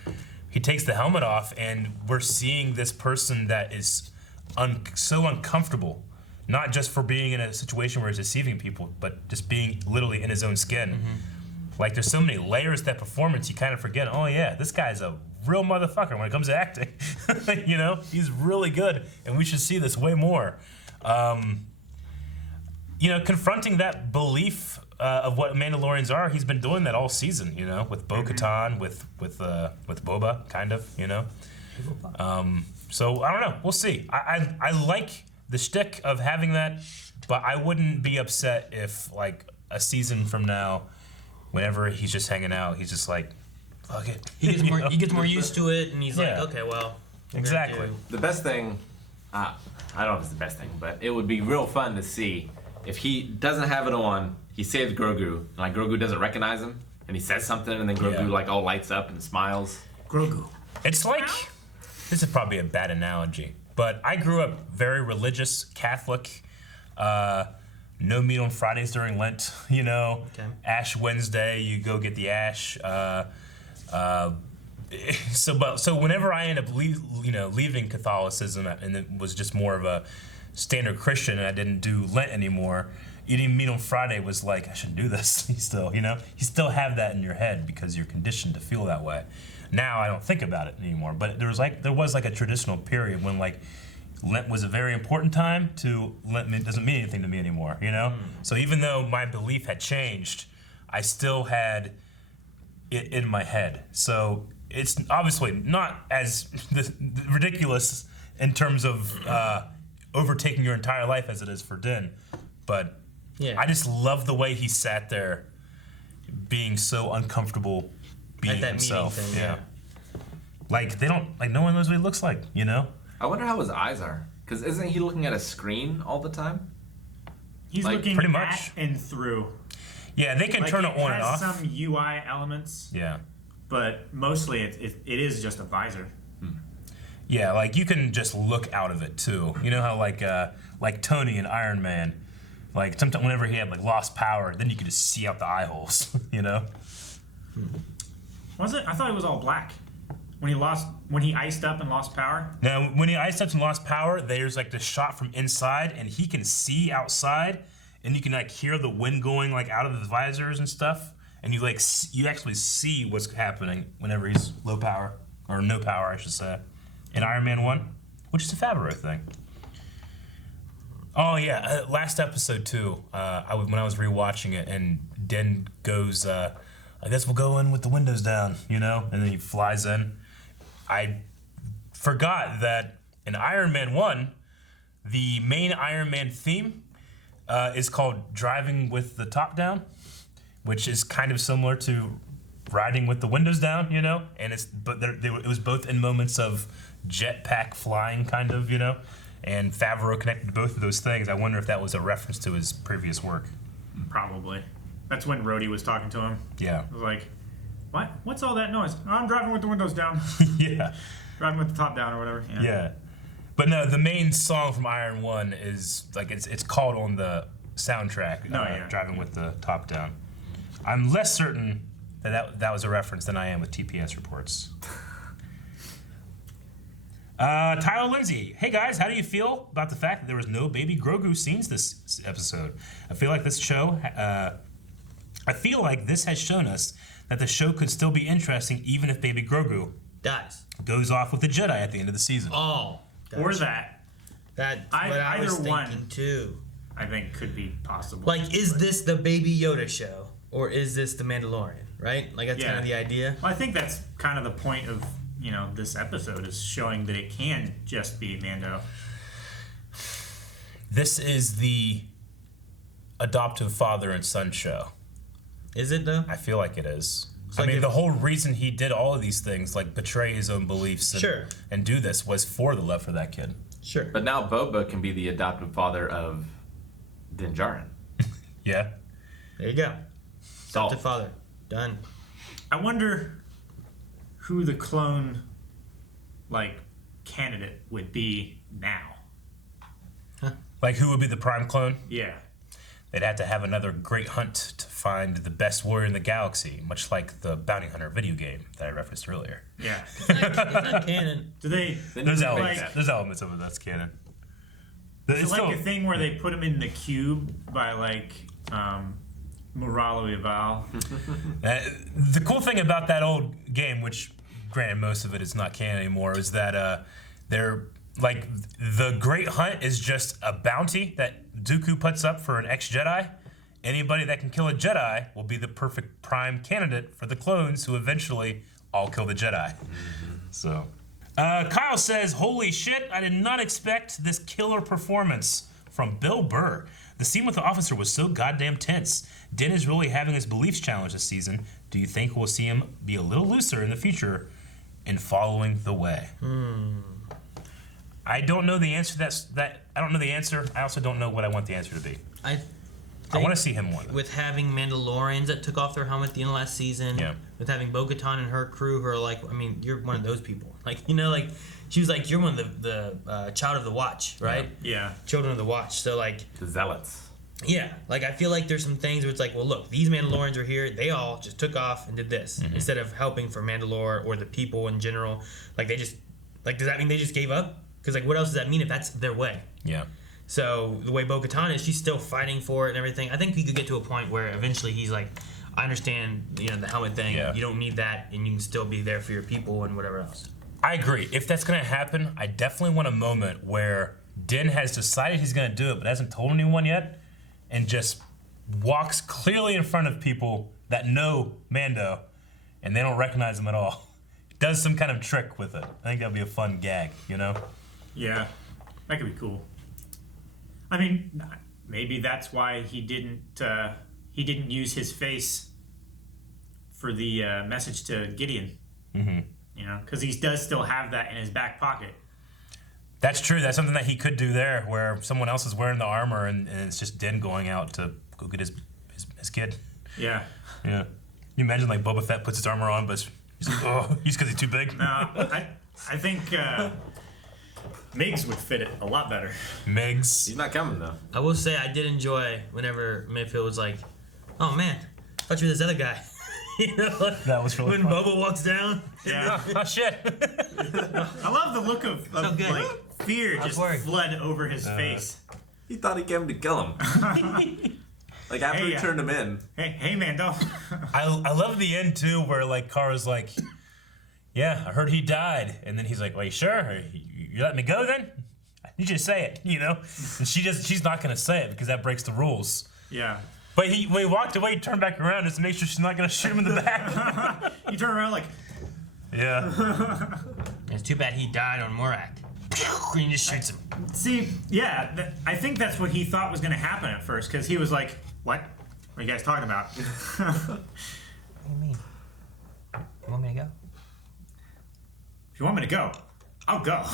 he takes the helmet off and we're seeing this person that is so uncomfortable, not just for being in a situation where he's deceiving people, but just being literally in his own skin. Mm-hmm. There's so many layers to that performance, you kind of forget, oh yeah, this guy's a real motherfucker when it comes to acting. He's really good, and we should see this way more. Confronting that belief of what Mandalorians are, he's been doing that all season, with Bo-Katan, with Boba, kind of, So, I don't know, we'll see. I like the shtick of having that, but I wouldn't be upset if, a season from now, whenever he's just hanging out, he's just fuck it. He gets more used to it, and he's okay, well. Exactly. The best thing, I don't know if it's the best thing, but it would be real fun to see if he doesn't have it on, he saves Grogu, and Grogu doesn't recognize him, and he says something, and then Grogu all lights up and smiles. Grogu. It's this is probably a bad analogy, but I grew up very religious, Catholic, no meat on Fridays during Lent, Okay. Ash Wednesday, you go get the ash. So whenever I end up leaving Catholicism, and it was just more of a standard Christian, and I didn't do Lent anymore, eating meat on Friday was like, I shouldn't do this. You still have that in your head because you're conditioned to feel that way. Now I don't think about it anymore. But there was like a traditional period when like Lent was a very important time to Lent doesn't mean anything to me anymore. So even though my belief had changed, I still had it in my head. So it's obviously not as ridiculous in terms of overtaking your entire life as it is for Din, but I just love the way he sat there being so uncomfortable being himself. Thing, like no one knows what he looks like, I wonder how his eyes are, because isn't he looking at a screen all the time? He's looking pretty much at and through. Yeah, they can turn it on and off. It has some UI elements. Yeah. But mostly it is just a visor. Yeah, like you can just look out of it too. You know how like Tony in Iron Man, like sometimes whenever he had like lost power, then you could just see out the eye holes. Was it? I thought it was all black. When he iced up and lost power? No, when he iced up and lost power, there's like this shot from inside, and he can see outside, and you can like hear the wind going like out of the visors and stuff, and you actually see what's happening whenever he's low power or no power, I should say, in Iron Man 1, which is a Favreau thing. Oh yeah, last episode too. When I was rewatching it, and Den goes, "I guess we'll go in with the windows down," and then he flies in. I forgot that in Iron Man 1, the main Iron Man theme is called "Driving with the Top Down," which is kind of similar to riding with the windows down, and it was both in moments of jetpack flying, kind of, and Favreau connected both of those things. I wonder if that was a reference to his previous work. Probably. That's when Rhodey was talking to him. Yeah. It was like, what? What's all that noise? Oh, I'm driving with the windows down. Yeah. Driving with the top down or whatever. Yeah. But no, the main song from Iron 1 is like it's called on the soundtrack. Driving with the top down. I'm less certain that was a reference than I am with TPS reports. Tyler Lindsay, hey guys, how do you feel about the fact that there was no baby Grogu scenes this episode? I feel like this has shown us that the show could still be interesting even if baby Grogu goes off with the Jedi at the end of the season. Oh, or that. That's what I was thinking one too. I think could be possible. Like, is this the Baby Yoda show, or is this the Mandalorian? Right? Like that's kind of the idea. Well, I think that's kind of the point of this episode is showing that it can just be Mando. This is the adoptive father and son show. Is it though? I feel like it is. So the whole reason he did all of these things, like betray his own beliefs and do this, was for the love for that kid. Sure. But now Boba can be the adoptive father of Din Djarin. Yeah. There you go. Adoptive father. Done. I wonder who the clone, candidate would be now. Huh? Like who would be the prime clone? Yeah. They'd have to have another great hunt to find the best warrior in the galaxy, much like the Bounty Hunter video game that I referenced earlier. Yeah. It's not canon. Do they? There's elements of it that's canon. Is it like a thing where they put him in the cube by Moralo Eval? The cool thing about that old game, which granted most of it is not canon anymore, is that they're like the Great Hunt is just a bounty that Dooku puts up for an ex-Jedi. Anybody that can kill a Jedi will be the perfect prime candidate for the clones who eventually all kill the Jedi. So, Kyle says, "Holy shit! I did not expect this killer performance from Bill Burr. The scene with the officer was so goddamn tense. Din is really having his beliefs challenged this season. Do you think we'll see him be a little looser in the future in following the way?" I don't know the answer. I don't know the answer. I also don't know what I want the answer to be. I want to see him more. With having Mandalorians that took off their helmet at the end of last season, with having Bo-Katan and her crew who are like, you're one of those people. She was like, you're one of the child of the watch, right? Yeah. Children of the watch. So the zealots. Yeah, I feel like there's some things where it's like, well, look, these Mandalorians are here. They all just took off and did this instead of helping for Mandalore or the people in general. They just, does that mean they just gave up? Because what else does that mean if that's their way? Yeah. So the way Bo-Katan is, she's still fighting for it and everything. I think he could get to a point where eventually he's like, I understand, the helmet thing. Yeah. You don't need that, and you can still be there for your people and whatever else. I agree. If that's gonna happen, I definitely want a moment where Din has decided he's gonna do it, but hasn't told anyone yet, and just walks clearly in front of people that know Mando, and they don't recognize him at all. Does some kind of trick with it. I think that'd be a fun gag, Yeah, that could be cool. I mean, maybe that's why he didn't use his face for the message to Gideon. Mm-hmm. Because he does still have that in his back pocket. That's true. That's something that he could do there, where someone else is wearing the armor and it's just Din going out to go get his kid. Yeah. Yeah. You imagine like Boba Fett puts his armor on, but he's like, just because he's too big. No, I think Miggs would fit it a lot better. Miggs. He's not coming though. I will say I did enjoy whenever Mayfield was like, "Oh man, I thought you were this other guy." That was really when fun. Boba walks down. Yeah. Oh shit. I love the look of like fear just flood over his face. He thought he came to kill him. Like after he turned him in. Hey, Mando. I love the end too, where like Kara's like, "Yeah, I heard he died," and then he's like, "Well, you sure? You let me go then? I need you to say it, And she's not gonna say it because that breaks the rules. Yeah. But when he walked away, he turned back around just to make sure she's not gonna shoot him in the back. He turned around like, yeah. It's too bad he died on Morak. And he just shoots him. See, yeah, I think that's what he thought was gonna happen at first, because he was like, "What? What are you guys talking about?" What do you mean? You want me to go? If you want me to go, I'll go.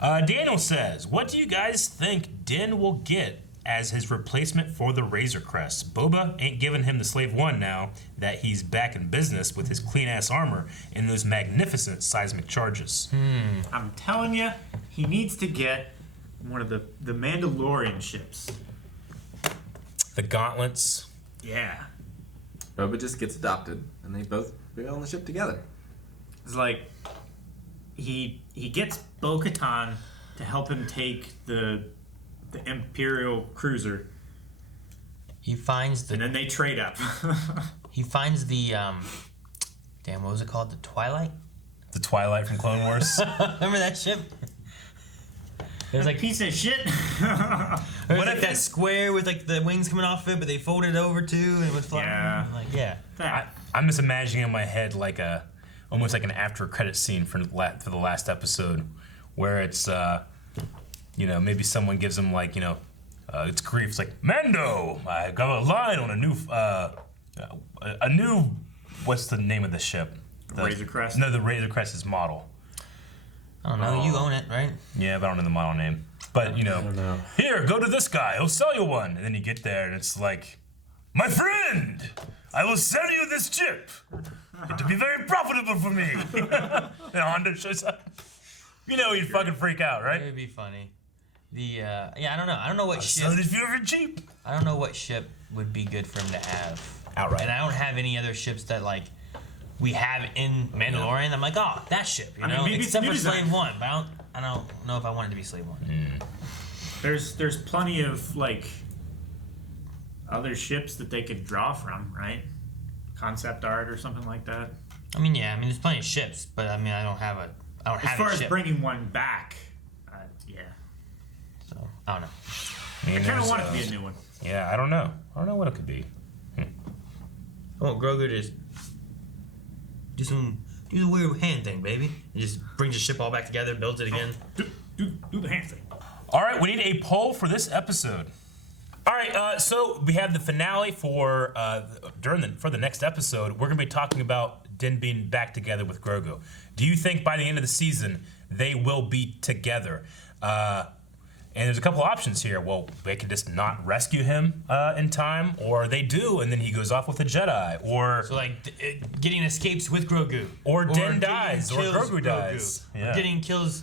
Daniel says, "What do you guys think Din will get as his replacement for the Razor Crest? Boba ain't giving him the Slave One now that he's back in business with his clean-ass armor and those magnificent seismic charges." I'm telling you, he needs to get one of the Mandalorian ships. The gauntlets. Yeah. Boba just gets adopted, and they both go on the ship together. It's like he gets Bo-Katan to help him take the Imperial cruiser. He finds and then they trade up. He finds the what was it called? The Twilight? The Twilight from Clone Wars. Remember that ship? It was like piece of shit. It was like that square with like the wings coming off it, but they folded over too and it would fly. Yeah. I'm just imagining in my head like almost like an after credit scene for the last episode, where it's maybe someone gives him like it's grief. It's like, "Mando, I got a line on a new what's the name of the ship? Razor Crest. No, the Razor Crest is model. I don't know. You own it, right? Yeah, but I don't know the model name. But I don't know. Here, go to this guy. He'll sell you one. And then you get there, and it's like, "My friend, I will sell you this chip. It will be very profitable for me." And Hondo shows up. You'd fucking freak out, right? It would be funny. I don't know. I don't know what ship. Sell it if you're ever cheap. I don't know what ship would be good for him to have. Outright. And I don't have any other ships that like we have in Mandalorian. I'm like, oh, that ship, except for Slave One. But I don't know if I want it to be Slave One. There's plenty of like other ships that they could draw from, right? Concept art or something like that. I mean, there's plenty of ships, but I don't have a. As far as bringing one back, yeah. So I don't know. I kind of want it to be a new one. Yeah, I don't know. I don't know what it could be. I want Grogu to just do the weird hand thing, baby. He just brings the ship all back together, builds it again. Do the hand thing. All right, we need a poll for this episode. All right, so we have the finale for the next episode. We're gonna be talking about Din being back together with Grogu. Do you think by the end of the season they will be together? And there's a couple options here. Well, they could just not rescue him in time, or they do, and then he goes off with a Jedi, or so like Gideon escapes with Grogu, or Din dies, or Grogu dies. Yeah. Gideon kills.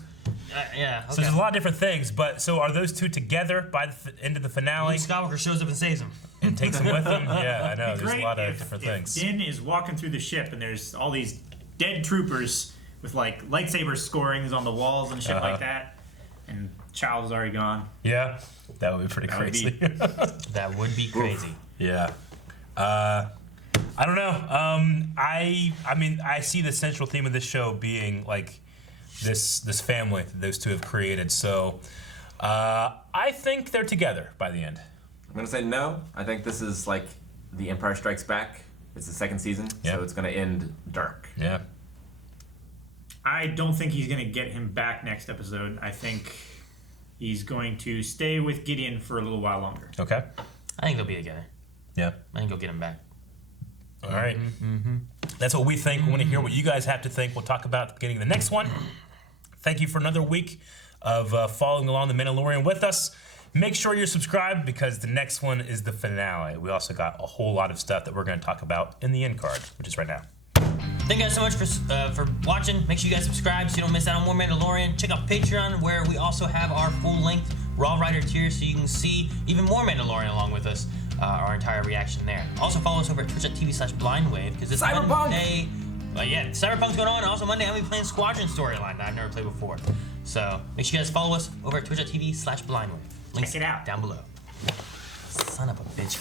Yeah. Okay. So there's a lot of different things, but so are those two together by the end of the finale? Luke Skywalker shows up and saves him. And takes him with him? Yeah, I know. There's a lot of different things. Din is walking through the ship and there's all these dead troopers with like lightsaber scorings on the walls and shit like that. And child is already gone. Yeah, that would be pretty crazy. That would be crazy. Yeah. I don't know. I mean, I see the central theme of this show being like this family that those two have created. So I think they're together by the end. I'm gonna say no. I think this is like The Empire Strikes Back. It's the second season, so it's gonna end dark. Yeah. I don't think he's gonna get him back next episode. I think he's going to stay with Gideon for a little while longer. Okay. I think they'll be together. Yeah. I think he'll get him back. All right. That's what we think. We want to hear what you guys have to think. We'll talk about at the beginning of the next one. Thank you for another week of following along The Mandalorian with us. Make sure you're subscribed because the next one is the finale. We also got a whole lot of stuff that we're going to talk about in the end card, which is right now. Thank you guys so much for watching. Make sure you guys subscribe so you don't miss out on more Mandalorian. Check out Patreon, where we also have our full-length Raw Rider tier, so you can see even more Mandalorian along with us. Our entire reaction there. Also follow us over at twitch.tv/blindwave because this Monday, Cyberpunk's going on. And also Monday, I'll be playing Squadron storyline that I've never played before. So make sure you guys follow us over at twitch.tv/blindwave. Links Check it out down below. Son of a bitch.